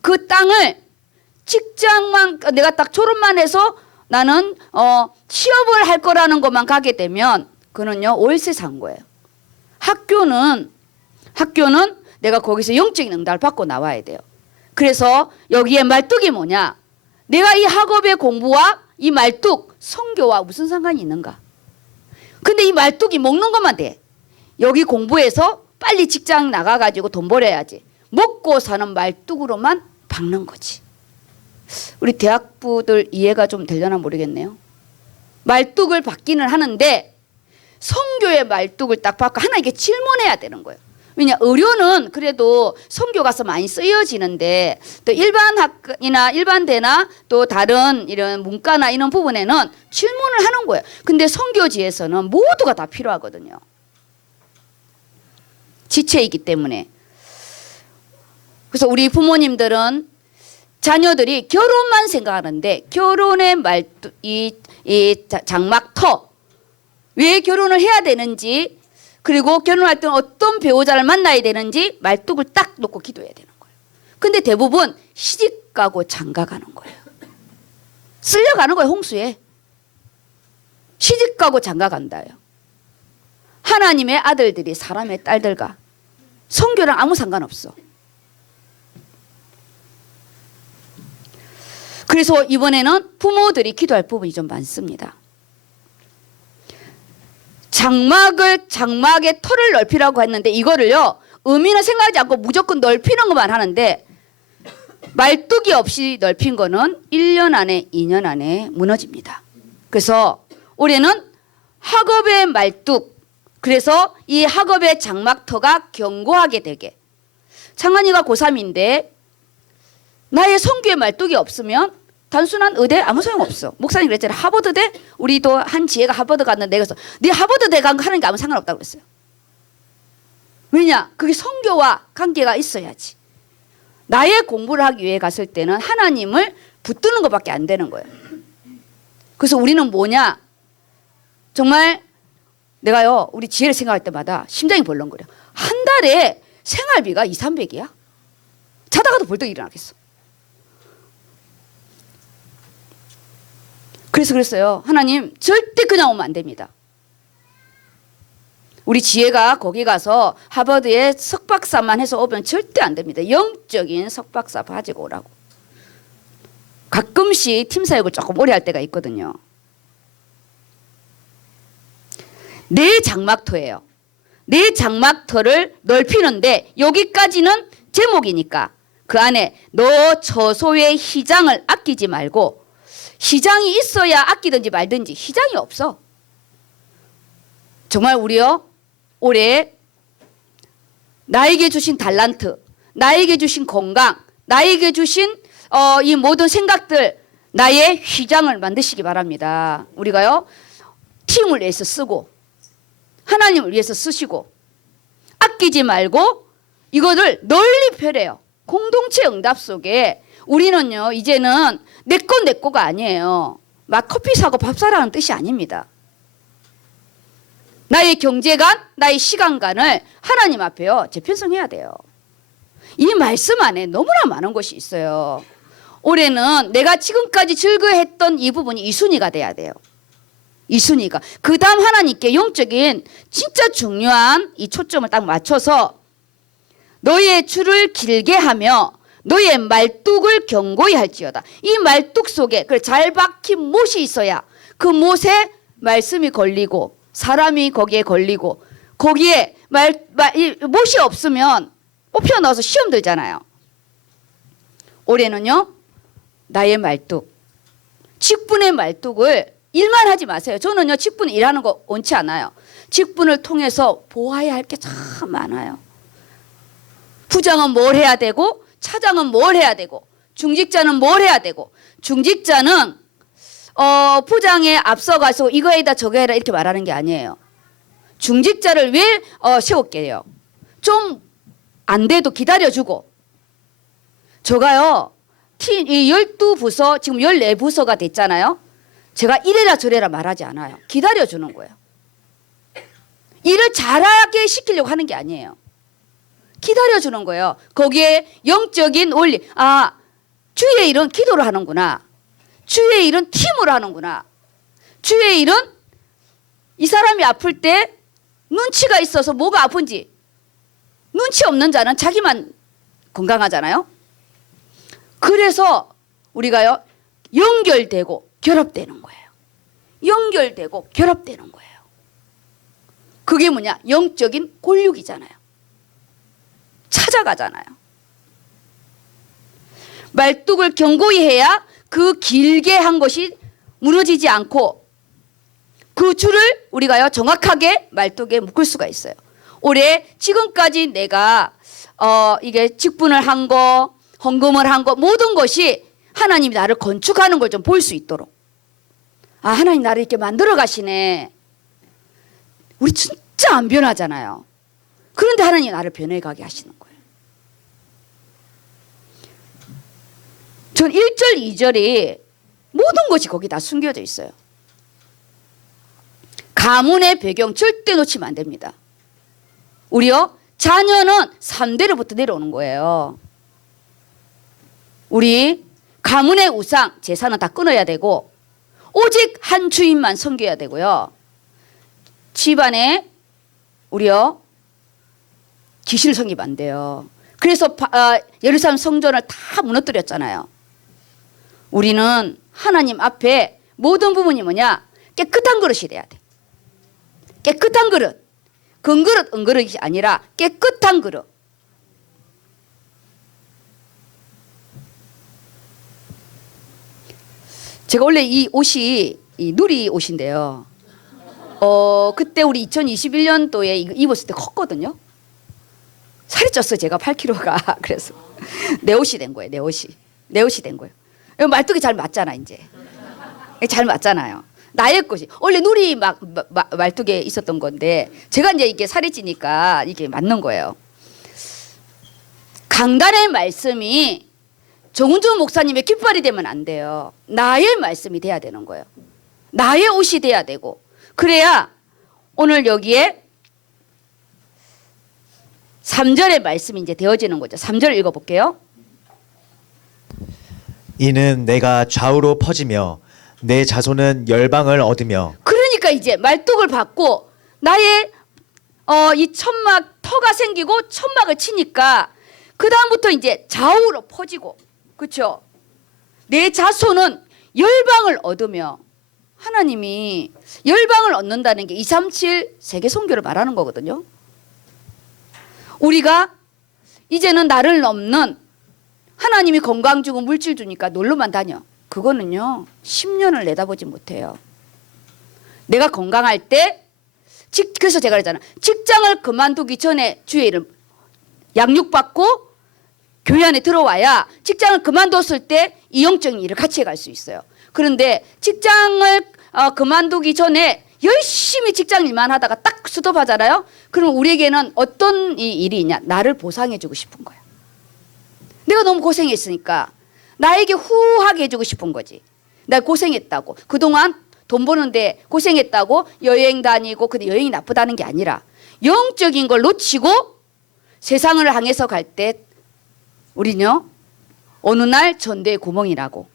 그 땅을 직장만 내가 딱 졸업만 해서 나는 취업을 할 거라는 것만 가게 되면 그는요 월세 산 거예요. 학교는 내가 거기서 영적인 응답을 받고 나와야 돼요. 그래서 여기에 말뚝이 뭐냐? 내가 이 학업의 공부와 이 말뚝 선교와 무슨 상관이 있는가? 근데 이 말뚝이 먹는 것만 돼. 여기 공부해서 빨리 직장 나가가지고 돈 벌어야지. 먹고 사는 말뚝으로만 박는 거지. 우리 대학부들 이해가 좀 되려나 모르겠네요. 말뚝을 받기는 하는데 선교의 말뚝을 딱 받고 하나님께 질문해야 되는 거예요. 왜냐, 의료는 그래도 선교 가서 많이 쓰여지는데 또 일반 학이나 일반대나 또 다른 이런 문과나 이런 부분에는 질문을 하는 거예요. 근데 선교지에서는 모두가 다 필요하거든요. 지체이기 때문에. 그래서 우리 부모님들은 자녀들이 결혼만 생각하는데 결혼의 말뚝, 이 장막터, 왜 결혼을 해야 되는지, 그리고 결혼할 때는 어떤 배우자를 만나야 되는지 말뚝을 딱 놓고 기도해야 되는 거예요. 근데 대부분 시집 가고 장가 가는 거예요. 쓸려가는 거예요. 홍수에. 시집 가고 장가 간다요. 하나님의 아들들이 사람의 딸들과 선교랑 아무 상관없어. 그래서 이번에는 부모들이 기도할 부분이 좀 많습니다. 장막의 털을 넓히라고 했는데 이거를요 의미는 생각하지 않고 무조건 넓히는 것만 하는데 말뚝이 없이 넓힌 거는 1년 안에 2년 안에 무너집니다. 그래서 올해는 학업의 말뚝, 그래서 이 학업의 장막터가 견고하게 되게. 창한이가 고3인데 나의 성교의 말뚝이 없으면 단순한 의대 아무 소용없어. 목사님 그랬잖아요. 하버드대? 우리도 한 지혜가 하버드 갔는데 그래서 네 하버드대 간 거 하는 게 아무 상관없다고 그랬어요. 왜냐? 그게 성교와 관계가 있어야지. 나의 공부를 하기 위해 갔을 때는 하나님을 붙드는 것밖에 안 되는 거예요. 그래서 우리는 뭐냐? 정말 내가요, 우리 지혜를 생각할 때마다 심장이 벌렁거려. 한 달에 생활비가 200~300이야? 자다가도 벌떡 일어나겠어. 그래서 그랬어요. 하나님, 절대 그냥 오면 안 됩니다. 우리 지혜가 거기 가서 하버드에 석박사만 해서 오면 절대 안 됩니다. 영적인 석박사 가지고 오라고. 가끔씩 팀 사역을 조금 오래 할 때가 있거든요. 내 장막터예요. 내 장막터를 넓히는데 여기까지는 제목이니까 그 안에 너 처소의 희장을 아끼지 말고, 희장이 있어야 아끼든지 말든지 희장이 없어. 정말 우리요 올해 나에게 주신 달란트, 나에게 주신 건강, 나에게 주신 이 모든 생각들, 나의 휘장을 만드시기 바랍니다. 우리가요 팀을 위해서 쓰고 하나님을 위해서 쓰시고 아끼지 말고 이거를 널리 펴래요. 공동체 응답 속에 우리는요 이제는 내 거가 아니에요. 막 커피 사고 밥 사라는 뜻이 아닙니다. 나의 경제관, 나의 시간관을 하나님 앞에요 재편성해야 돼요. 이 말씀 안에 너무나 많은 것이 있어요. 올해는 내가 지금까지 즐거워했던 이 부분이 2순위가 돼야 돼요. 2순위가. 그 다음 하나님께 영적인 진짜 중요한 이 초점을 딱 맞춰서 너의 줄을 길게 하며 너의 말뚝을 견고히 할지어다. 이 말뚝 속에 잘 박힌 못이 있어야 그 못에 말씀이 걸리고 사람이 거기에 걸리고, 거기에 못이 없으면 뽑혀 넣어서 시험 들잖아요. 올해는요 나의 말뚝, 직분의 말뚝을 일만 하지 마세요. 저는요 직분 일하는 거 원치 않아요. 직분을 통해서 보아야 할 게 참 많아요. 부장은 뭘 해야 되고, 차장은 뭘 해야 되고, 중직자는 뭘 해야 되고. 중직자는 부장에 앞서가서 이거 해다 저거 해라 이렇게 말하는 게 아니에요. 중직자를 왜 세울게요? 좀 안 돼도 기다려주고. 제가요 이 12부서 지금 14부서가 됐잖아요. 제가 이래라 저래라 말하지 않아요. 기다려주는 거예요. 일을 잘하게 시키려고 하는 게 아니에요. 기다려주는 거예요. 거기에 영적인 원리, 주의 일은 기도를 하는구나, 주의 일은 팀으로 하는구나, 주의 일은 이 사람이 아플 때 눈치가 있어서 뭐가 아픈지, 눈치 없는 자는 자기만 건강하잖아요. 그래서 우리가요 연결되고 결합되는 거예요. 연결되고 결합되는 거예요. 그게 뭐냐? 영적인 골육이잖아요. 찾아가잖아요. 말뚝을 견고히 해야 그 길게 한 것이 무너지지 않고 그 줄을 우리가요 정확하게 말뚝에 묶을 수가 있어요. 올해 지금까지 내가 이게 직분을 한 거, 헌금을 한 거, 모든 것이 하나님이 나를 건축하는 걸 좀 볼 수 있도록. 하나님 나를 이렇게 만들어 가시네. 우리 진짜 안 변하잖아요. 그런데 하나님이 나를 변해가게 하시는 거예요. 전 1절, 2절이 모든 것이 거기 다 숨겨져 있어요. 가문의 배경 절대 놓치면 안 됩니다. 우리요 자녀는 3대로부터 내려오는 거예요. 우리 가문의 우상 제사는 다 끊어야 되고 오직 한 주인만 섬겨야 되고요. 집안에 우리요 귀신을 섬기면 안 돼요. 그래서 예루살렘 성전을 다 무너뜨렸잖아요. 우리는 하나님 앞에 모든 부분이 뭐냐? 깨끗한 그릇이 돼야 돼. 깨끗한 그릇. 금그릇 은그릇이 아니라 깨끗한 그릇. 제가 원래 이 옷이 이 누리 옷인데요. 그때 우리 2021년도에 이거 입었을 때 컸거든요. 살이 쪘어요. 제가 8kg가. 그래서 내 옷이 된 거예요. 내 옷이 된 거예요. 말뚝이 잘 맞잖아 이제. 잘 맞잖아요. 나의 것이 원래 누리 말뚝에 있었던 건데 제가 이제 이게 살이 찌니까 이게 맞는 거예요. 강단의 말씀이 정은주 목사님의 깃발이 되면 안 돼요. 나의 말씀이 돼야 되는 거예요. 나의 옷이 돼야 되고 그래야 오늘 여기에 3절의 말씀이 이제 되어지는 거죠. 3절 읽어볼게요. 이는 내가 좌우로 퍼지며 내 자손은 열방을 얻으며. 그러니까 이제 말뚝을 받고 나의 이 천막 터가 생기고 천막을 치니까 그 다음부터 이제 좌우로 퍼지고 그렇죠. 내 자손은 열방을 얻으며 하나님이 열방을 얻는다는 게 237 세계 선교를 말하는 거거든요. 우리가 이제는 나를 넘는 하나님이 건강 주고 물질 주니까 놀러만 다녀. 그거는요 10년을 내다보지 못해요. 내가 건강할 때 그래서 제가 그랬잖아. 직장을 그만두기 전에 주의 이름 양육받고 교회 안에 들어와야 직장을 그만뒀을 때 이 영적인 일을 같이 해갈 수 있어요. 그런데 직장을 그만두기 전에 열심히 직장 일만 하다가 딱 스톱하잖아요. 그럼 우리에게는 어떤 일이 있냐. 나를 보상해주고 싶은 거야. 내가 너무 고생했으니까 나에게 후하게 해주고 싶은 거지. 내가 고생했다고. 그동안 돈 버는데 고생했다고 여행 다니고 근데 여행이 나쁘다는 게 아니라 영적인 걸 놓치고 세상을 향해서 갈 때 우리는요 어느 날 전대의 구멍이라고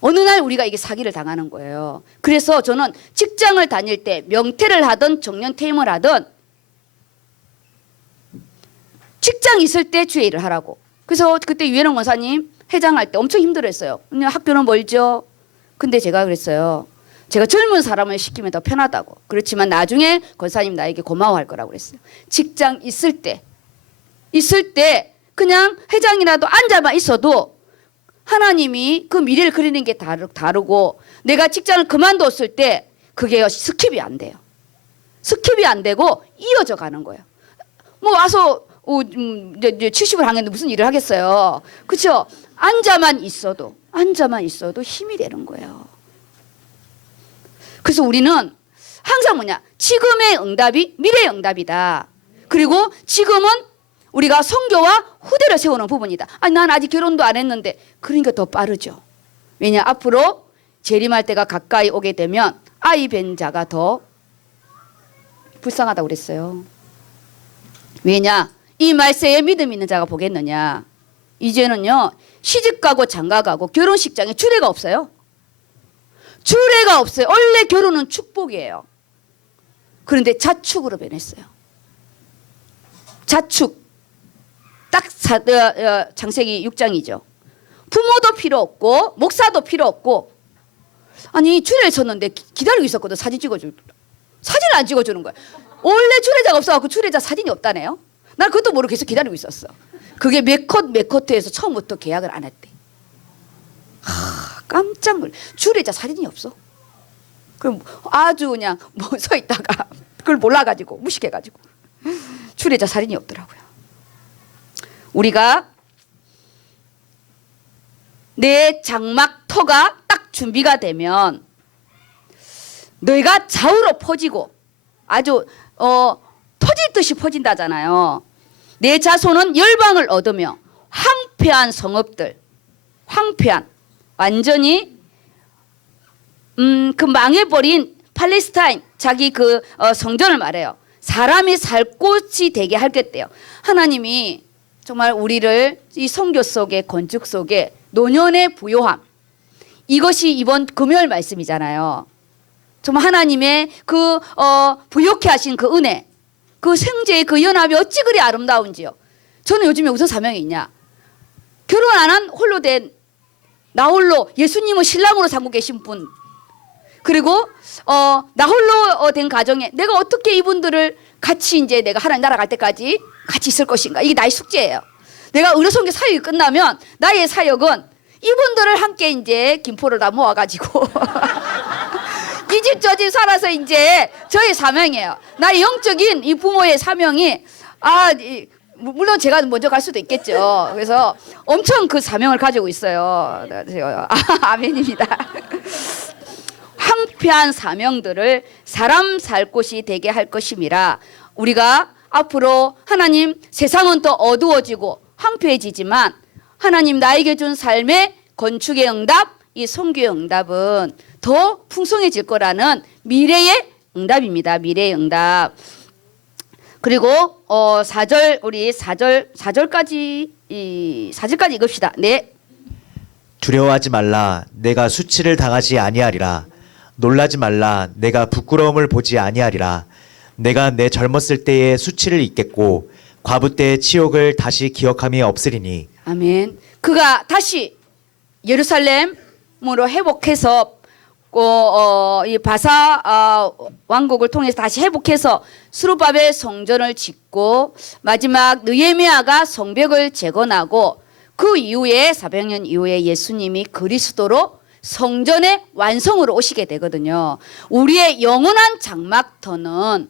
어느 날 우리가 이게 사기를 당하는 거예요. 그래서 저는 직장을 다닐 때 명퇴를 하든 정년퇴임을 하든 직장 있을 때 주의 일을 하라고. 그래서 그때 유현영 원사님 회장할 때 엄청 힘들었어요. 학교는 멀죠. 근데 제가 그랬어요. 제가 젊은 사람을 시키면 더 편하다고. 그렇지만 나중에 권사님 나에게 고마워할 거라고 그랬어요. 직장 있을 때 그냥 회장이라도 앉아만 있어도 하나님이 그 미래를 그리는 게 다르고 내가 직장을 그만뒀을 때 그게 스킵이 안 돼요. 스킵이 안 되고 이어져 가는 거예요. 뭐 와서 이제 70을 향했는데 무슨 일을 하겠어요. 그렇죠? 앉아만 있어도 힘이 되는 거예요. 그래서 우리는 항상 뭐냐? 지금의 응답이 미래의 응답이다. 그리고 지금은 우리가 선교와 후대를 세우는 부분이다. 아니 난 아직 결혼도 안 했는데 그러니까 더 빠르죠. 왜냐 앞으로 재림할 때가 가까이 오게 되면 아이 뵌 자가 더 불쌍하다고 그랬어요. 왜냐 이 말세에 믿음 있는 자가 보겠느냐. 이제는요 시집가고 장가가고 결혼식장에 주례가 없어요. 주례가 없어요. 원래 결혼은 축복이에요. 그런데 자축으로 변했어요. 자축. 딱 창세기 6장이죠. 부모도 필요 없고 목사도 필요 없고 아니 주례를 쳤는데 기다리고 있었거든. 사진 찍어줄. 사진을 안 찍어주는 거야. 원래 주례자가 없어갖고 주례자 사진이 없다네요. 난 그것도 모르고 계속 기다리고 있었어. 그게 몇 커트에서 처음부터 계약을 안 했대. 깜짝 놀래. 주례자 사진이 없어. 그럼 아주 그냥 뭐 서 있다가 그걸 몰라가지고 무식해가지고 주례자 사진이 없더라고요. 우리가 내 장막터가 딱 준비가 되면 너희가 좌우로 퍼지고 아주 터질 듯이 퍼진다잖아요. 내 자손은 열방을 얻으며 황폐한 성읍들, 황폐한 완전히 그 망해버린 팔레스타인 자기 그 성전을 말해요. 사람이 살 곳이 되게 하겠대요. 하나님이 정말 우리를 이 선교 속에 건축 속에 노년의 부요함 이것이 이번 금요일 말씀이잖아요. 정말 하나님의 그 부요케 하신 그 은혜 그 생제의 그 연합이 어찌 그리 아름다운지요. 저는 요즘에 무슨 사명이 있냐. 결혼 안 한 홀로 된 나홀로 예수님을 신랑으로 삼고 계신 분 그리고 나홀로 된 가정에 내가 어떻게 이분들을 같이 이제 내가 하나님 나라 갈 때까지 같이 있을 것인가. 이게 나의 숙제예요. 내가 의료선교 사역이 끝나면 나의 사역은 이분들을 함께 이제 김포를 다 모아가지고 이 집 저 집 살아서 이제 저의 사명이에요. 나의 영적인 이 부모의 사명이 물론 제가 먼저 갈 수도 있겠죠. 그래서 엄청 그 사명을 가지고 있어요. 아멘입니다. 황폐한 사명들을 사람 살 곳이 되게 할 것임이라. 우리가 앞으로 하나님 세상은 더 어두워지고 황폐해지지만 하나님 나에게 준 삶의 건축의 응답, 이 선교의 응답은 더 풍성해질 거라는 미래의 응답입니다. 미래의 응답. 그리고 4절 우리 4절까지 읽읍시다. 네. 두려워하지 말라. 내가 수치를 당하지 아니하리라. 놀라지 말라. 내가 부끄러움을 보지 아니하리라. 내가 내 젊었을 때의 수치를 잊겠고 과부 때의 치욕을 다시 기억함이 없으리니. 아멘. 그가 다시 예루살렘으로 회복해서 이 바사 왕국을 통해서 다시 회복해서 스룹바벨 성전을 짓고 마지막 느헤미야가 성벽을 재건하고 그 이후에 400년 이후에 예수님이 그리스도로 성전의 완성으로 오시게 되거든요. 우리의 영원한 장막터는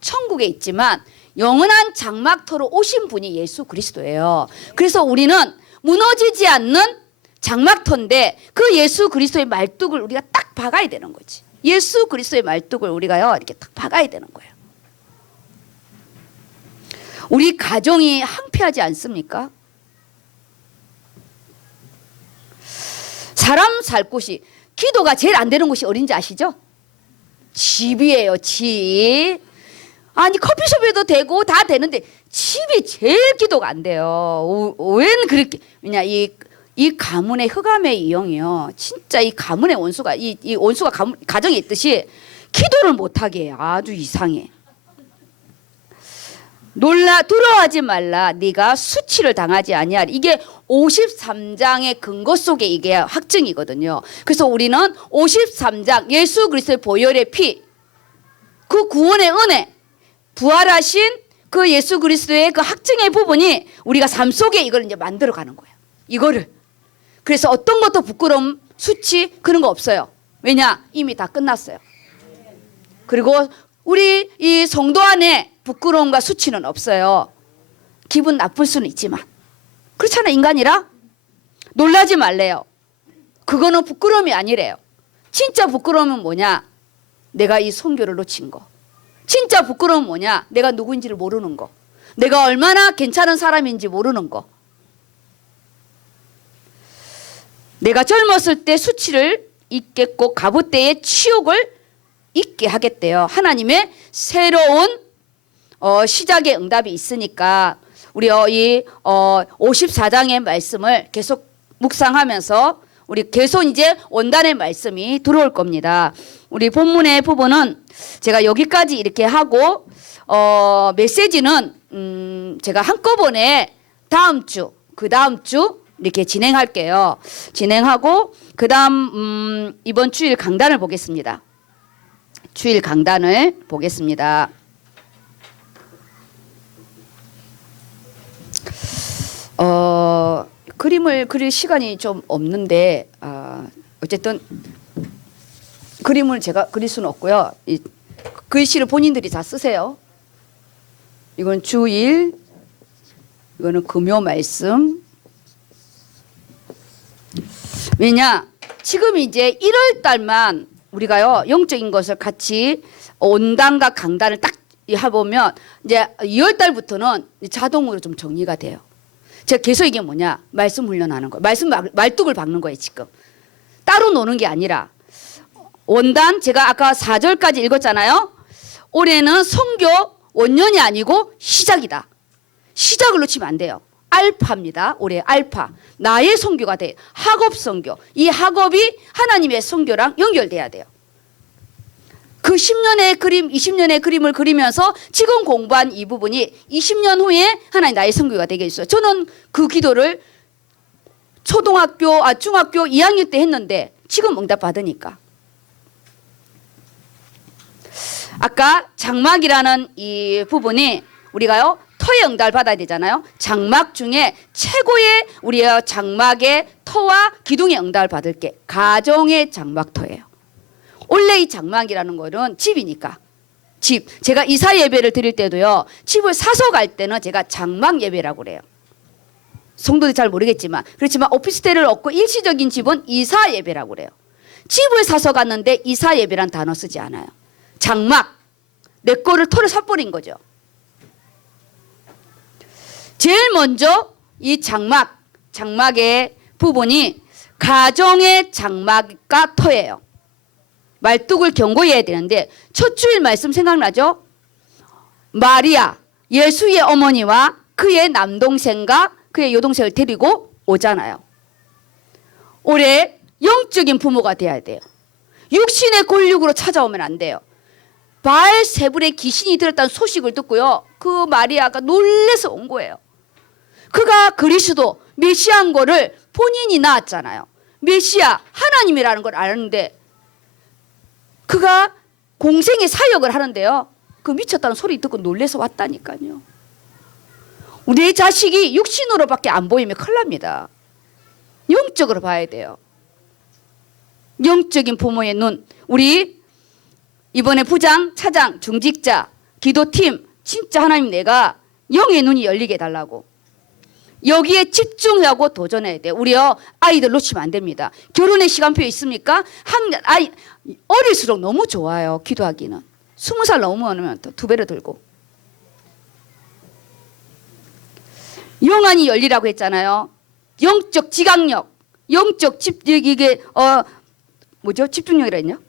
천국에 있지만 영원한 장막터로 오신 분이 예수 그리스도예요. 그래서 우리는 무너지지 않는 장막터인데 그 예수 그리스도의 말뚝을 우리가 딱 박아야 되는 거지. 예수 그리스도의 말뚝을 우리가요 이렇게 딱 박아야 되는 거예요. 우리 가정이 황폐하지 않습니까? 사람 살 곳이, 기도가 제일 안 되는 곳이 어딘지 아시죠? 집이에요. 집. 아니 커피숍에도 되고 다 되는데 집이 제일 기도가 안 돼요. 웬 그렇게. 왜냐 이 가문의 흑암의 이영이요. 진짜 이 가문의 원수가 이 원수가 가정에 있듯이 기도를 못하게 해요. 아주 이상해. 두려워하지 말라. 네가 수치를 당하지 아니하리. 이게 53장의 근거 속에 이게 확증이거든요. 그래서 우리는 53장 예수 그리스도의 보혈의 피, 그 구원의 은혜, 부활하신 그 예수 그리스도의 그 확증의 부분이 우리가 삶 속에 이걸 이제 만들어가는 거예요. 이거를. 그래서 어떤 것도 부끄러움, 수치 그런 거 없어요. 왜냐? 이미 다 끝났어요. 그리고 우리 이 성도 안에 부끄러움과 수치는 없어요. 기분 나쁠 수는 있지만. 그렇잖아, 인간이라. 놀라지 말래요. 그거는 부끄러움이 아니래요. 진짜 부끄러움은 뭐냐? 내가 이 선교를 놓친 거. 진짜 부끄러움은 뭐냐? 내가 누구인지를 모르는 거. 내가 얼마나 괜찮은 사람인지 모르는 거. 내가 젊었을 때 수치를 잊겠고 과부 때의 치욕을 잊게 하겠대요. 하나님의 새로운 시작의 응답이 있으니까 우리 이 54장의 말씀을 계속 묵상하면서 우리 계속 이제 원단의 말씀이 들어올 겁니다. 우리 본문의 부분은 제가 여기까지 이렇게 하고 메시지는 제가 한꺼번에 다음 주, 그 다음 주 이렇게 진행할게요. 진행하고 그 다음 이번 주일 강단을 보겠습니다. 주일 강단을 보겠습니다. 그림을 그릴 시간이 좀 없는데 어쨌든 그림을 제가 그릴 수는 없고요. 이 글씨를 본인들이 다 쓰세요. 이건 주일, 이거는 금요 말씀. 왜냐? 지금 이제 1월 달만 우리가요 영적인 것을 같이 온단과 강단을 딱 해보면 이제 2월 달부터는 자동으로 좀 정리가 돼요. 제가 계속 이게 뭐냐? 말씀 훈련하는 거. 말뚝을 박는 거예요, 지금. 따로 노는 게 아니라. 원단, 제가 아까 4절까지 읽었잖아요. 올해는 선교 원년이 아니고 시작이다. 시작을 놓치면 안 돼요. 알파입니다. 올해 알파. 나의 선교가 돼. 학업 선교. 이 학업이 하나님의 선교랑 연결돼야 돼요. 그 10년의 그림, 20년의 그림을 그리면서 지금 공부한 이 부분이 20년 후에 하나님 나의 선교가 되게 있어요. 저는 그 기도를 중학교 2학년 때 했는데 지금 응답 받으니까. 아까 장막이라는 이 부분이 우리가요 터 터의 응답을 받아야 되잖아요. 장막 중에 최고의 우리 장막의 터와 기둥의 응답을 받을 게 가정의 장막터예요. 원래 이 장막이라는 거는 집이니까. 집. 제가 이사 예배를 드릴 때도요. 집을 사서 갈 때는 제가 장막 예배라고 그래요. 성도들이 잘 모르겠지만 그렇지만 오피스텔을 얻고 일시적인 집은 이사 예배라고 그래요. 집을 사서 갔는데 이사 예배란 단어 쓰지 않아요. 장막. 내 거를 터를 사버린 거죠. 제일 먼저 이 장막의 부분이 가정의 장막과 터예요. 말뚝을 견고히 해야 되는데 첫 주일 말씀 생각나죠? 마리아, 예수의 어머니와 그의 남동생과 그의 여동생을 데리고 오잖아요. 올해 영적인 부모가 돼야 돼요. 육신의 권력으로 찾아오면 안 돼요. 바알세불에 귀신이 들었다는 소식을 듣고요. 그 마리아가 놀래서 온 거예요. 그가 그리스도 메시아인 거를 본인이 낳았잖아요. 메시아 하나님이라는 걸 아는데 그가 공생의 사역을 하는데요. 그 미쳤다는 소리 듣고 놀래서 왔다니까요. 내 자식이 육신으로밖에 안 보이면 큰일 납니다. 영적으로 봐야 돼요. 영적인 부모의 눈. 우리 이번에 부장, 차장, 중직자, 기도팀 진짜 하나님 내가 영의 눈이 열리게 해달라고. 여기에 집중하고 도전해야 돼요. 우리요 아이들 놓치면 안 됩니다. 결혼의 시간표 있습니까? 아이 어릴수록 너무 좋아요. 기도하기는 20살 넘으면 또 2배로 들고. 영안이 열리라고 했잖아요. 영적 지각력, 영적 이게 뭐죠? 집중력이라 했냐?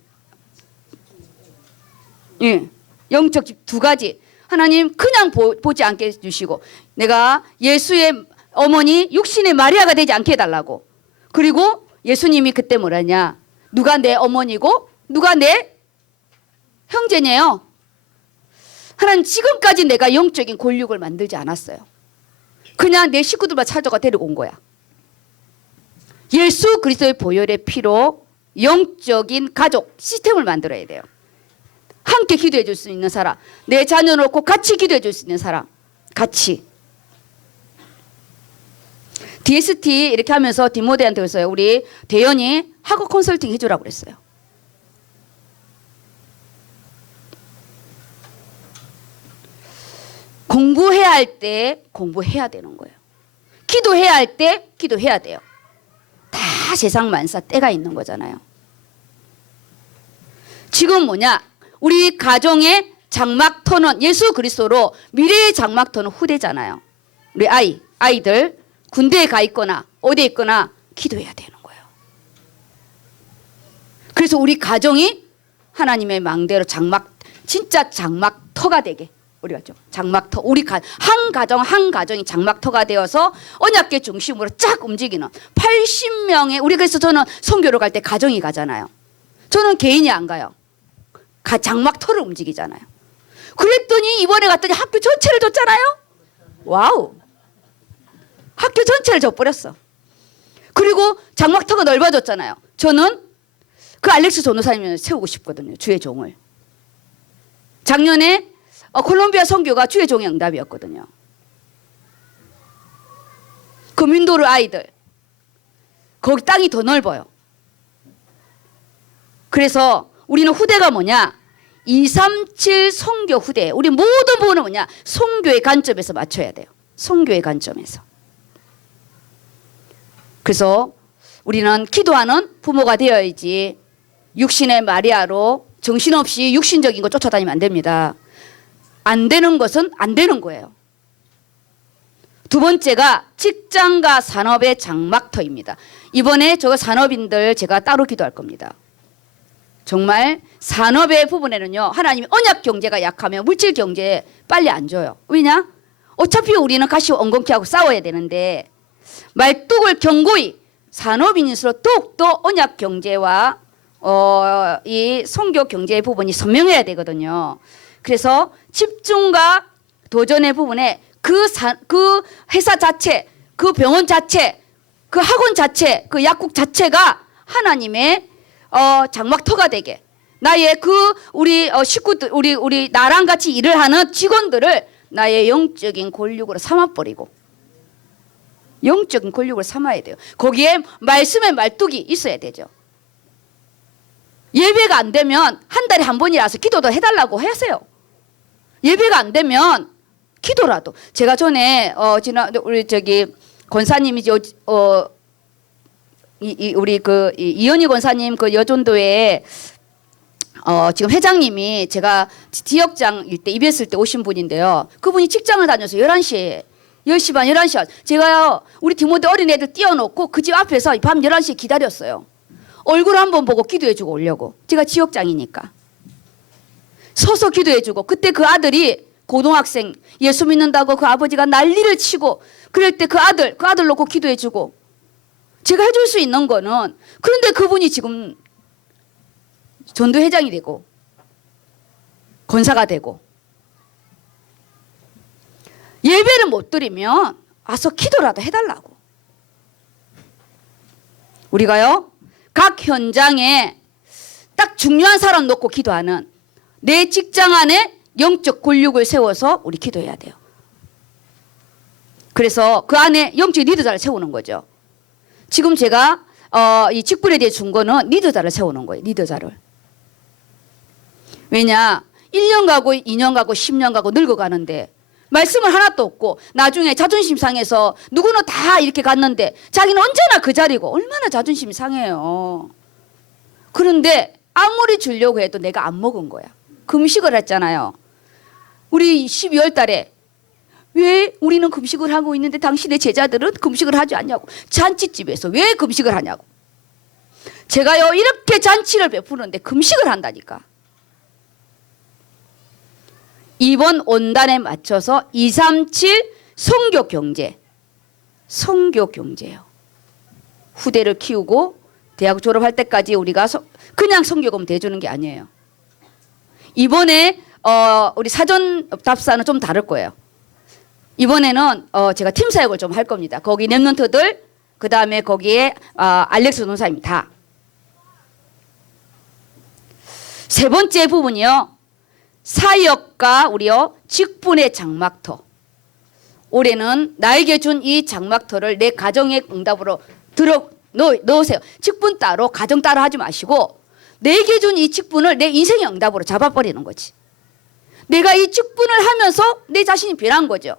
예, 영적 두 가지. 하나님 그냥 보지 않게 해주시고 내가 예수의 어머니 육신의 마리아가 되지 않게 해달라고. 그리고 예수님이 그때 뭐라냐? 누가 내 어머니고 누가 내 형제네요. 하나님 지금까지 내가 영적인 권력을 만들지 않았어요. 그냥 내 식구들만 찾아가 데리고 온 거야. 예수 그리스도의 보혈의 피로 영적인 가족 시스템을 만들어야 돼요. 함께 기도해 줄 수 있는 사람, 내 자녀 놓고 같이 기도해 줄 수 있는 사람, 같이. DST 이렇게 하면서 디모데한테 그랬어요. 우리 대연이 학업 컨설팅 해주라고 그랬어요. 공부해야 할 때 공부해야 되는 거예요. 기도해야 할 때 기도해야 돼요. 다 세상 만사 때가 있는 거잖아요. 지금 뭐냐? 우리 가정의 장막터는 예수 그리스도로 미래의 장막터는 후대잖아요. 우리 아이들 군대에 가 있거나 어디에 있거나 기도해야 되는 거예요. 그래서 우리 가정이 하나님의 망대로 진짜 장막터가 되게 우리가 좀 장막터 우리 한 가정이 장막터가 되어서 언약궤 중심으로 쫙 움직이는 80명의 우리 그래서 저는 선교를 갈 때 가정이 가잖아요. 저는 개인이 안 가요. 장막터를 움직이잖아요. 그랬더니 이번에 갔더니 학교 전체를 줬잖아요. 와우. 학교 전체를 줬버렸어. 그리고 장막터가 넓어졌잖아요. 저는 그 알렉스 전도사님을 세우고 싶거든요. 주의 종을. 작년에 콜롬비아 선교가 주의 종의 응답이었거든요. 그 민도르 아이들. 거기 땅이 더 넓어요. 그래서 우리는 후대가 뭐냐? 237 선교 후대. 우리 모든 부분은 뭐냐? 선교의 관점에서 맞춰야 돼요. 선교의 관점에서. 그래서 우리는 기도하는 부모가 되어야지 육신의 마리아로 정신없이 육신적인 거 쫓아다니면 안 됩니다. 안 되는 것은 안 되는 거예요. 두 번째가 직장과 산업의 장막터입니다. 이번에 저 산업인들 제가 따로 기도할 겁니다. 정말 산업의 부분에는요. 하나님이 언약 경제가 약하면 물질 경제에 빨리 안 줘요. 왜냐? 어차피 우리는 가시와 엉겅퀴하고 싸워야 되는데 말뚝을 견고히 산업인일수록 더욱더 언약 경제와 이 선교 경제의 부분이 선명해야 되거든요. 그래서 집중과 도전의 부분에 그 회사 자체, 그 병원 자체, 그 학원 자체, 그 약국 자체가 하나님의 장막터가 되게 나의 우리 식구들 우리 나랑 같이 일을 하는 직원들을 나의 영적인 권력으로 삼아버리고 영적인 권력을 삼아야 돼요. 거기에 말씀의 말뚝이 있어야 되죠. 예배가 안 되면 한 달에 한 번이라서 기도도 해달라고 하세요. 예배가 안 되면 기도라도. 제가 전에 지난 우리 권사님이 우리 이현희 권사님 그 여전도에 지금 회장님이 제가 지역장일 때 입했을 때 오신 분인데요. 그분이 직장을 다녀서 11시에 10시 반 11시 제가요 우리 디모데 어린애들 띄워놓고 그 집 앞에서 밤 11시에 기다렸어요. 얼굴 한번 보고 기도해주고 오려고. 제가 지역장이니까 서서 기도해주고. 그때 그 아들이 고등학생 예수 믿는다고 그 아버지가 난리를 치고 그럴 때 그 아들 놓고 기도해주고 제가 해줄 수 있는 거는. 그런데 그분이 지금 전도회장이 되고 권사가 되고 예배를 못 드리면 와서 기도라도 해달라고. 우리가요 각 현장에 딱 중요한 사람 놓고 기도하는 내 직장 안에 영적 권력을 세워서 우리 기도해야 돼요. 그래서 그 안에 영적 리더자를 세우는 거죠. 지금 제가 이 직분에 대해 준 거는 리더자를 세우는 거예요. 리더자를. 왜냐 1년 가고 2년 가고 10년 가고 늙어가는데 말씀을 하나도 없고 나중에 자존심 상해서 누구는 다 이렇게 갔는데 자기는 언제나 그 자리고 얼마나 자존심이 상해요. 그런데 아무리 주려고 해도 내가 안 먹은 거야. 금식을 했잖아요. 우리 12월 달에 왜 우리는 금식을 하고 있는데 당신의 제자들은 금식을 하지 않냐고. 잔치집에서 왜 금식을 하냐고. 제가요 이렇게 잔치를 베푸는데 금식을 한다니까. 이번 원단에 맞춰서 237 선교 경제. 선교 경제예요. 후대를 키우고 대학 졸업할 때까지 우리가 그냥 선교금 대주는 게 아니에요. 이번에 우리 사전 답사는 좀 다를 거예요. 이번에는 제가 팀 사역을 좀 할 겁니다. 거기 랩런트들 그 다음에 거기에 알렉스 노사님 다. 세 번째 부분이요. 사역과 우리요 직분의 장막터. 올해는 나에게 준 이 장막터를 내 가정의 응답으로 넣으세요. 직분 따로 가정 따로 하지 마시고 내게 준 이 직분을 내 인생의 응답으로 잡아버리는 거지. 내가 이 직분을 하면서 내 자신이 변한 거죠.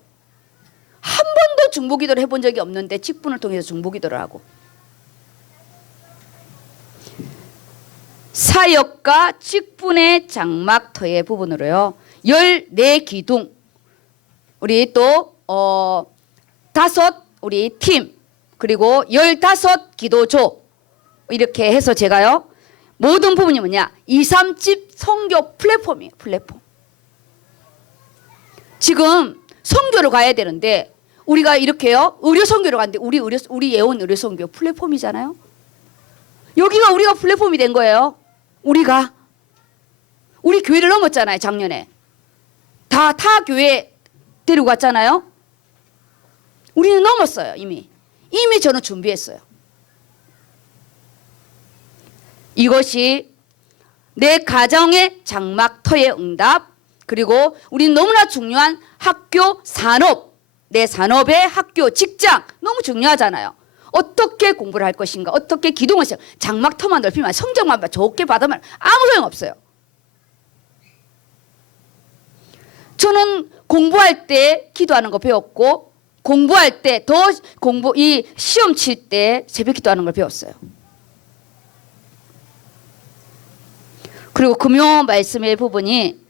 한 번도 중보기도를 해본 적이 없는데 직분을 통해서 중보기도를 하고. 사역과 직분의 장막터의 부분으로요 14기둥 우리 또 5 우리 팀 그리고 15기도조 이렇게 해서 제가요 모든 부분이 뭐냐 237 선교 플랫폼이에요. 플랫폼. 지금 선교를 가야 되는데 우리가 이렇게요 의료 선교를 갔는데 우리 예원 의료 선교 플랫폼이잖아요. 여기가 우리가 플랫폼이 된 거예요. 우리 교회를 넘었잖아요. 작년에 다 교회 데리고 갔잖아요. 우리는 넘었어요. 이미 저는 준비했어요. 이것이 내 가정의 장막터의 응답 그리고 우리는 너무나 중요한 학교 산업 내 산업의 학교 직장 너무 중요하잖아요. 어떻게 공부를 할 것인가 어떻게 기동을 시작 장막터만 넓히면 성적만 좋게 받으면 아무 소용없어요. 저는 공부할 때 기도하는 거 배웠고 공부할 때 이 시험 칠 때 새벽 기도하는 걸 배웠어요. 그리고 금요 말씀의 부분이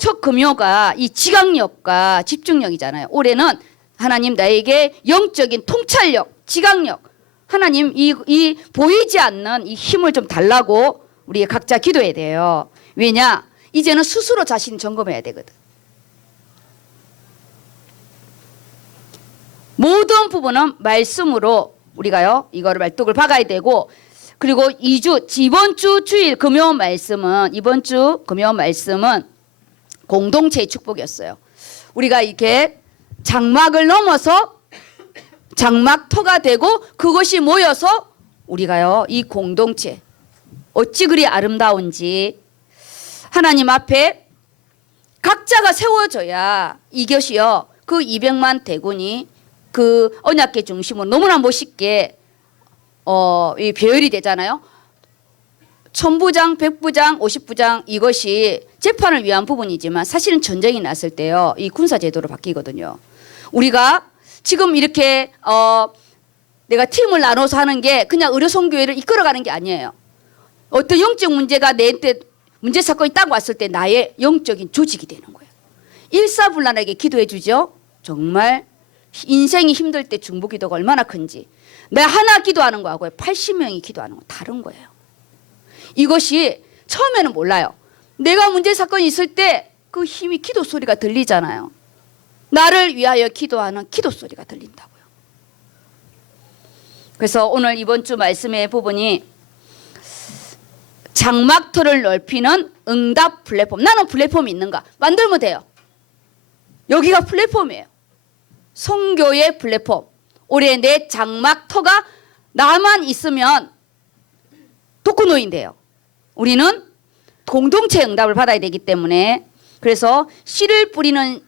첫 금요가 이 지각력과 집중력이잖아요. 올해는 하나님 나에게 영적인 통찰력 지각력 하나님 이 보이지 않는 이 힘을 좀 달라고 우리 각자 기도해야 돼요. 왜냐 이제는 스스로 자신 점검해야 되거든. 모든 부분은 말씀으로 우리가요 이거를 말뚝을 박아야 되고 그리고 이번 주 주일 금요 말씀은 이번 주 금요 말씀은 공동체의 축복이었어요. 우리가 이렇게 장막을 넘어서 장막터가 되고 그것이 모여서 우리가요 이 공동체 어찌 그리 아름다운지 하나님 앞에 각자가 세워져야 이것이요 그 200만 대군이 그 언약계 중심으로 너무나 멋있게 이 배열이 되잖아요. 1000부장, 100부장, 50부장 이것이 재판을 위한 부분이지만 사실은 전쟁이 났을 때요 이 군사 제도로 바뀌거든요. 우리가 지금 이렇게 내가 팀을 나눠서 하는 게 그냥 의료선교회를 이끌어가는 게 아니에요. 어떤 영적 문제가 내한테 문제 사건이 딱 왔을 때 나의 영적인 조직이 되는 거예요. 일사불란하게 기도해 주죠. 정말 인생이 힘들 때 중보기도가 얼마나 큰지. 내가 하나 기도하는 거하고 80명이 기도하는 건 다른 거예요. 이것이 처음에는 몰라요. 내가 문제 사건이 있을 때 그 힘이 기도 소리가 들리잖아요. 나를 위하여 기도하는 기도 소리가 들린다고요. 그래서 오늘 이번 주 말씀의 부분이 장막터를 넓히는 응답 플랫폼. 나는 플랫폼이 있는가? 만들면 돼요. 여기가 플랫폼이에요. 선교의 플랫폼. 올해 내 장막터가 나만 있으면 독거노인돼요. 우리는 공동체 응답을 받아야 되기 때문에 그래서 씨를 뿌리는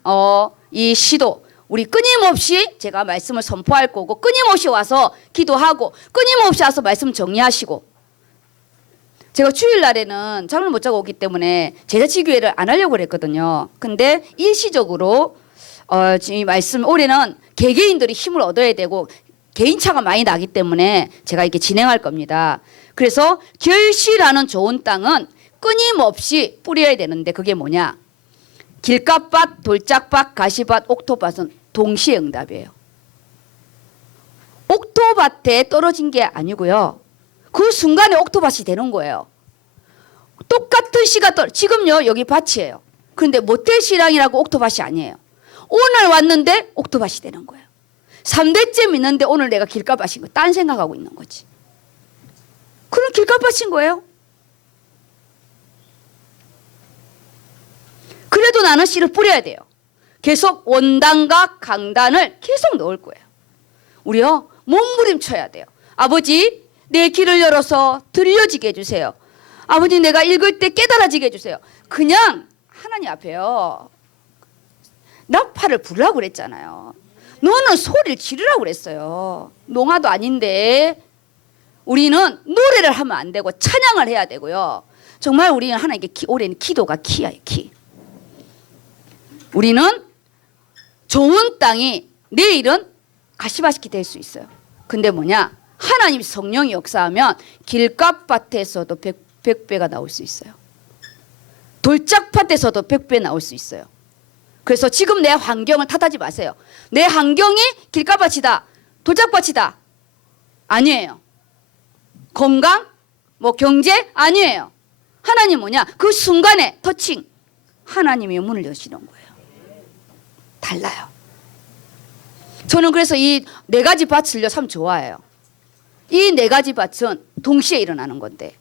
이 시도 우리 끊임없이 제가 말씀을 선포할 거고 끊임없이 와서 기도하고 끊임없이 와서 말씀 정리하시고 제가 주일날에는 잠을 못 자고 오기 때문에 제자치교회를 안 하려고 그랬거든요. 근데 일시적으로 지금 이 말씀 올해는 개개인들이 힘을 얻어야 되고 개인차가 많이 나기 때문에 제가 이렇게 진행할 겁니다. 그래서 결실하는 좋은 땅은 끊임없이 뿌려야 되는데 그게 뭐냐? 길가밭, 돌짝밭, 가시밭, 옥토밭은 동시에 응답이에요. 옥토밭에 떨어진 게 아니고요. 그 순간에 옥토밭이 되는 거예요. 똑같은 씨가 지금요 여기 밭이에요. 그런데 모태신앙이라고 옥토밭이 아니에요. 오늘 왔는데 옥토밭이 되는 거예요. 3대째 믿는데 오늘 내가 길가밭인 거 딴 생각하고 있는 거지. 그럼 길가밭인 거예요. 그래도 나는 씨를 뿌려야 돼요. 계속 원단과 강단을 계속 넣을 거예요. 우리요 몸부림쳐야 돼요. 아버지 내 귀를 열어서 들려지게 해주세요. 아버지 내가 읽을 때 깨달아지게 해주세요. 그냥 하나님 앞에요. 나팔을 부르라고 그랬잖아요. 너는 소리를 지르라고 그랬어요. 농아도 아닌데 우리는 노래를 하면 안 되고 찬양을 해야 되고요. 정말 우리는 하나님께 올해는 기도가 키예요. 키. 우리는 좋은 땅이 내일은 가시밭이 될 수 있어요. 근데 뭐냐? 하나님 성령이 역사하면 길가밭에서도 100배가 나올 수 있어요. 돌짝밭에서도 100배 나올 수 있어요. 그래서 지금 내 환경을 탓하지 마세요. 내 환경이 길가밭이다. 돌짝밭이다. 아니에요. 건강? 뭐 경제? 아니에요. 하나님 뭐냐? 그 순간에 터칭. 하나님이 문을 여시는 거예요. 달라요. 저는 그래서 이 4가지 밭을요 참 좋아해요. 이 4가지 밭은 동시에 일어나는 건데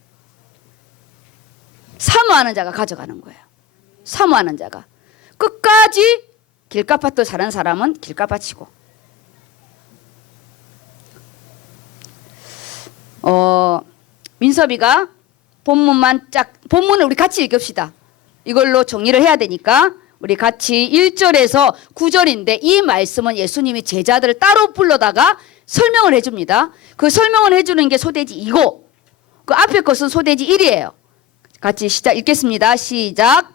사모하는 자가 가져가는 거예요. 사모하는 자가 끝까지 길가밭도 사는 사람은 길가밭이고 민섭이가 본문을 우리 같이 읽읍시다. 이걸로 정리를 해야 되니까 우리 같이 1절에서 9절인데 이 말씀은 예수님이 제자들을 따로 불러다가 설명을 해줍니다. 그 설명을 해주는 게 소돼지 2고 그 앞에 것은 소돼지 1이에요. 같이 시작 읽겠습니다. 시작.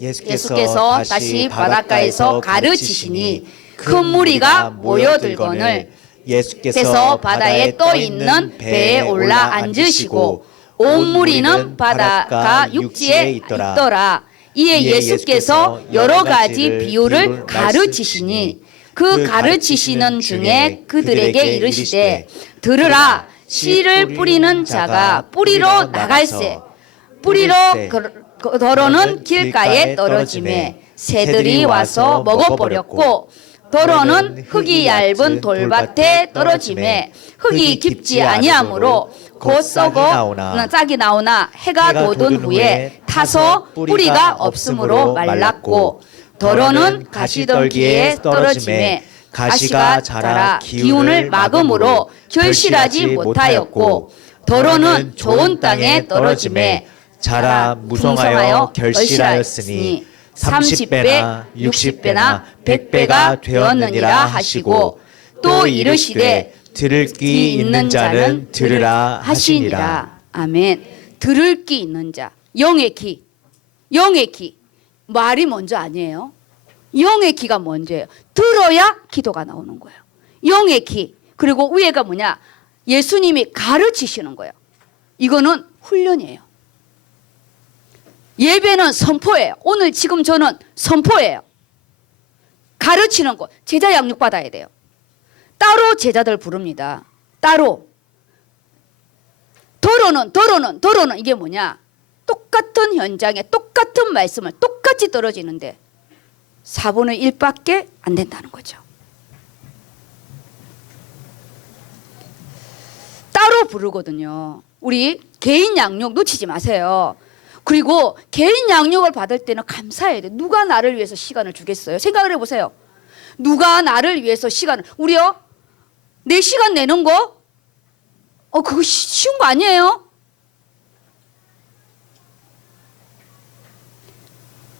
예수께서 다시 바닷가에서 가르치시니 큰 무리가 모여들거늘 예수께서 바다에 떠 있는 배에 올라 앉으시고 온 무리는 바다가 육지에 있더라. 이에 예수께서 여러 가지 비유를 가르치시니 그 가르치시는 중에 그들에게 이르시되 들으라 씨를 뿌리는 자가 뿌리러 나갈새 뿌리러 더러는 길가에 떨어지매 새들이 와서 먹어버렸고 더러는 흙이 얇은 돌밭에 떨어지매 흙이 깊지 아니하므로 곧 썩어 싹이 나오나 해가 돋은 후에 타서 뿌리가 없으므로 말랐고 더러는 가시떨기에 떨어지매 가시가 자라 기운을 막음으로 결실하지 못하였고 더러는 좋은 땅에 떨어지매 자라 무성하여 결실하였으니 30배나 60배나 100배가 되었느니라 하시고 또 이르시되 들을 귀 있는 자는 들으라 하시니라. 아멘. 들을 귀 있는 자. 영의 귀. 영의 귀. 말이 먼저 아니에요. 영의 귀가 먼저예요. 들어야 기도가 나오는 거예요. 영의 귀. 그리고 위에가 뭐냐? 예수님이 가르치시는 거예요. 이거는 훈련이에요. 예배는 선포예요. 오늘 지금 저는 선포예요. 가르치는 거. 제자 양육 받아야 돼요. 따로 제자들 부릅니다. 따로. 더러는 이게 뭐냐? 똑같은 현장에 똑같은 말씀을 똑같이 떨어지는데 4분의 1밖에 안 된다는 거죠. 따로 부르거든요. 우리 개인 양육 놓치지 마세요. 그리고 개인 양육을 받을 때는 감사해야 돼. 누가 나를 위해서 시간을 주겠어요? 생각을 해보세요. 누가 나를 위해서 시간을. 우리요? 내 시간 내는 거? 그거 쉬운 거 아니에요?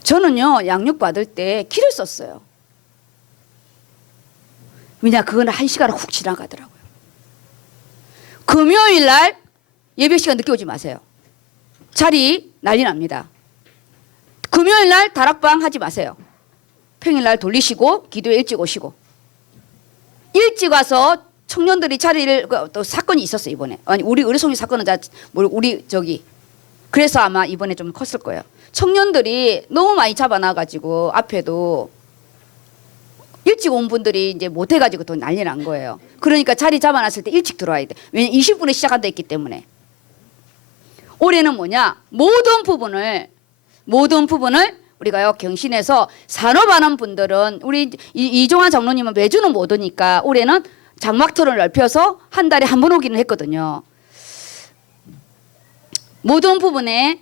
저는요, 양육 받을 때 길을 썼어요. 왜냐, 그거는 1시간 훅 지나가더라고요. 금요일 날 예배 시간 늦게 오지 마세요. 자리 난리 납니다. 금요일 날 다락방 하지 마세요. 평일 날 돌리시고 기도에 일찍 오시고. 일찍 와서 청년들이 자리를 또 사건이 있었어요 이번에. 아니 우리 의료송리 사건은 우리 저기 그래서 아마 이번에 좀 컸을 거예요. 청년들이 너무 많이 잡아놔가지고 앞에도 일찍 온 분들이 이제 못해가지고 또 난리 난 거예요. 그러니까 자리 잡아놨을 때 일찍 들어와야 돼. 왜냐 20분에 시작한다 했기 때문에. 올해는 뭐냐? 모든 부분을 우리가요 경신해서 산업하는 분들은 우리 이종환 장로님은 매주는 못 오니까 올해는 장막터를 넓혀서 한 달에 한 번 오기는 했거든요. 모든 부분에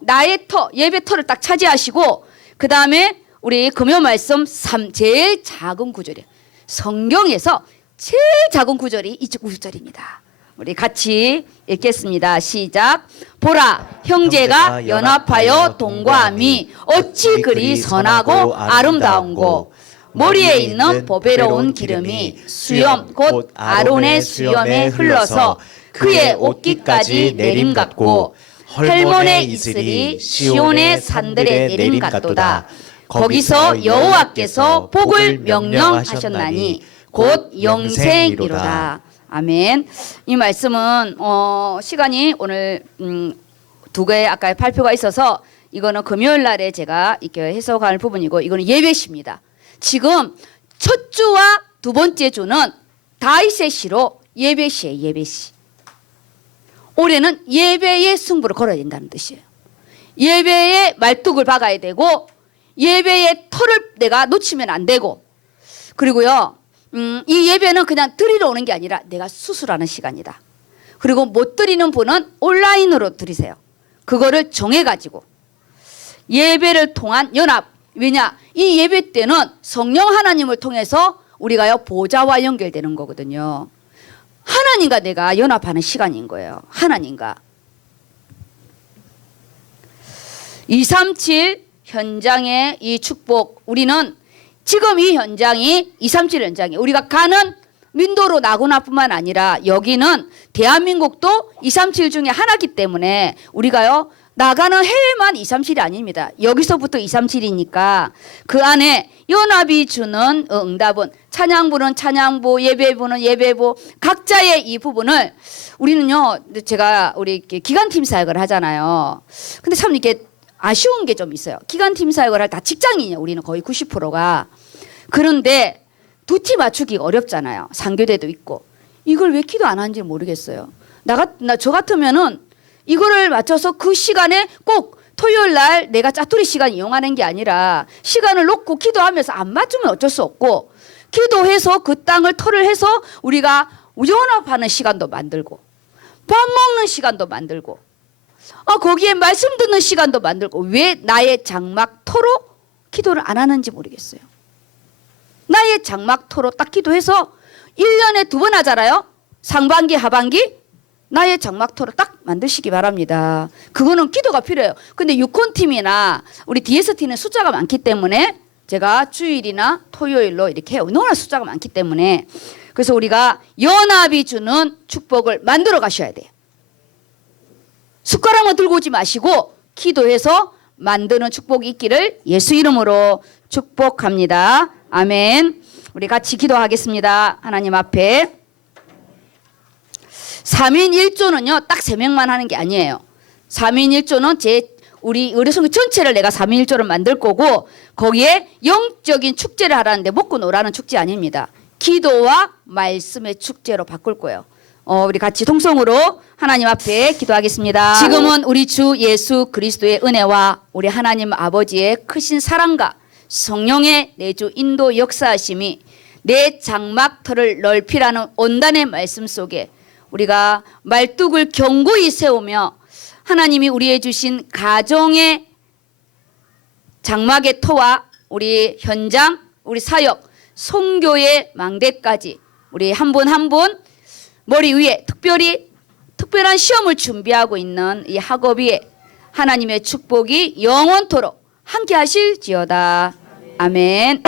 나의 예배 터를 딱 차지하시고 그 다음에 우리 금요 말씀 제일 작은 구절이에요. 성경에서 제일 작은 구절이 이 구절입니다. 우리 같이 읽겠습니다. 시작. 보라 형제가 연합하여 동거함이 어찌 그리 선하고 아름다운고 머리에 있는 보배로운 기름이 수염 곧 아론의 수염에 흘러서 그의 옷깃까지 내림 같고 헐몬의 이슬이 시온의 산들에 내림 같도다. 거기서 여호와께서 복을 명령하셨나니 곧 영생이로다. 아멘. 이 말씀은 시간이 오늘 두 개의 아까 발표가 있어서 이거는 금요일 날에 제가 이렇게 해석할 부분이고 이거는 예배시입니다. 지금 첫 주와 두 번째 주는 다윗의 시로 예배시예요. 예배시. 올해는 예배의 승부를 걸어야 된다는 뜻이에요. 예배의 말뚝을 박아야 되고 예배의 털을 내가 놓치면 안 되고 그리고요. 이 예배는 그냥 드리러 오는 게 아니라 내가 수술하는 시간이다. 그리고 못 드리는 분은 온라인으로 드리세요. 그거를 정해가지고 예배를 통한 연합. 왜냐? 이 예배 때는 성령 하나님을 통해서 우리가요 보좌와 연결되는 거거든요. 하나님과 내가 연합하는 시간인 거예요. 하나님과. 237 현장의 이 축복. 우리는 지금 이 현장이 237 현장이 우리가 가는 민도로 나고나뿐만 아니라 여기는 대한민국도 237 중에 하나이기 때문에 우리가요 나가는 해외만 237이 아닙니다. 여기서부터 237이니까 그 안에 연합이 주는 응답은 찬양부는 찬양부, 예배부는 예배부 각자의 이 부분을 우리는요 제가 우리 기간팀 사역을 하잖아요. 근데 참 이렇게 아쉬운 게 좀 있어요. 기간팀 사역을 할 다 직장인이에요. 우리는 거의 90%가. 그런데 두티 맞추기 어렵잖아요. 상교대도 있고. 이걸 왜 기도 안 하는지 모르겠어요. 저 같으면은 이거를 맞춰서 그 시간에 꼭 토요일 날 내가 짜투리 시간 이용하는 게 아니라 시간을 놓고 기도하면서 안 맞추면 어쩔 수 없고 기도해서 그 땅을 토를 해서 우리가 연합하는 시간도 만들고 밥 먹는 시간도 만들고 거기에 말씀 듣는 시간도 만들고 왜 나의 장막토로 기도를 안 하는지 모르겠어요. 나의 장막토로 딱 기도해서 1년에 2번 하잖아요. 상반기 하반기 나의 장막터를 딱 만드시기 바랍니다. 그거는 기도가 필요해요. 근데 유콘팀이나 우리 DST는 숫자가 많기 때문에 제가 주일이나 토요일로 이렇게 해요. 너무나 숫자가 많기 때문에. 그래서 우리가 연합이 주는 축복을 만들어 가셔야 돼요. 숟가락만 들고 오지 마시고 기도해서 만드는 축복이 있기를 예수 이름으로 축복합니다. 아멘. 우리 같이 기도하겠습니다. 하나님 앞에. 3인 1조는요, 딱 3명만 하는 게 아니에요. 3인 1조는 우리 의료성교 전체를 내가 3인 1조를 만들 거고, 거기에 영적인 축제를 하라는데 먹고 놀라는 축제 아닙니다. 기도와 말씀의 축제로 바꿀 거예요. 우리 같이 통성으로 하나님 앞에 기도하겠습니다. 지금은 우리 주 예수 그리스도의 은혜와 우리 하나님 아버지의 크신 사랑과 성령의 내주 인도 역사하심이 내 장막터를 넓히라는 온단의 말씀 속에 우리가 말뚝을 견고히 세우며 하나님이 우리에 주신 가정의 장막의 터와 우리 현장, 우리 사역, 선교의 망대까지 우리 한 분 한 분 머리 위에 특별한 시험을 준비하고 있는 이 학업위에 하나님의 축복이 영원토록 함께 하실지어다. 아멘.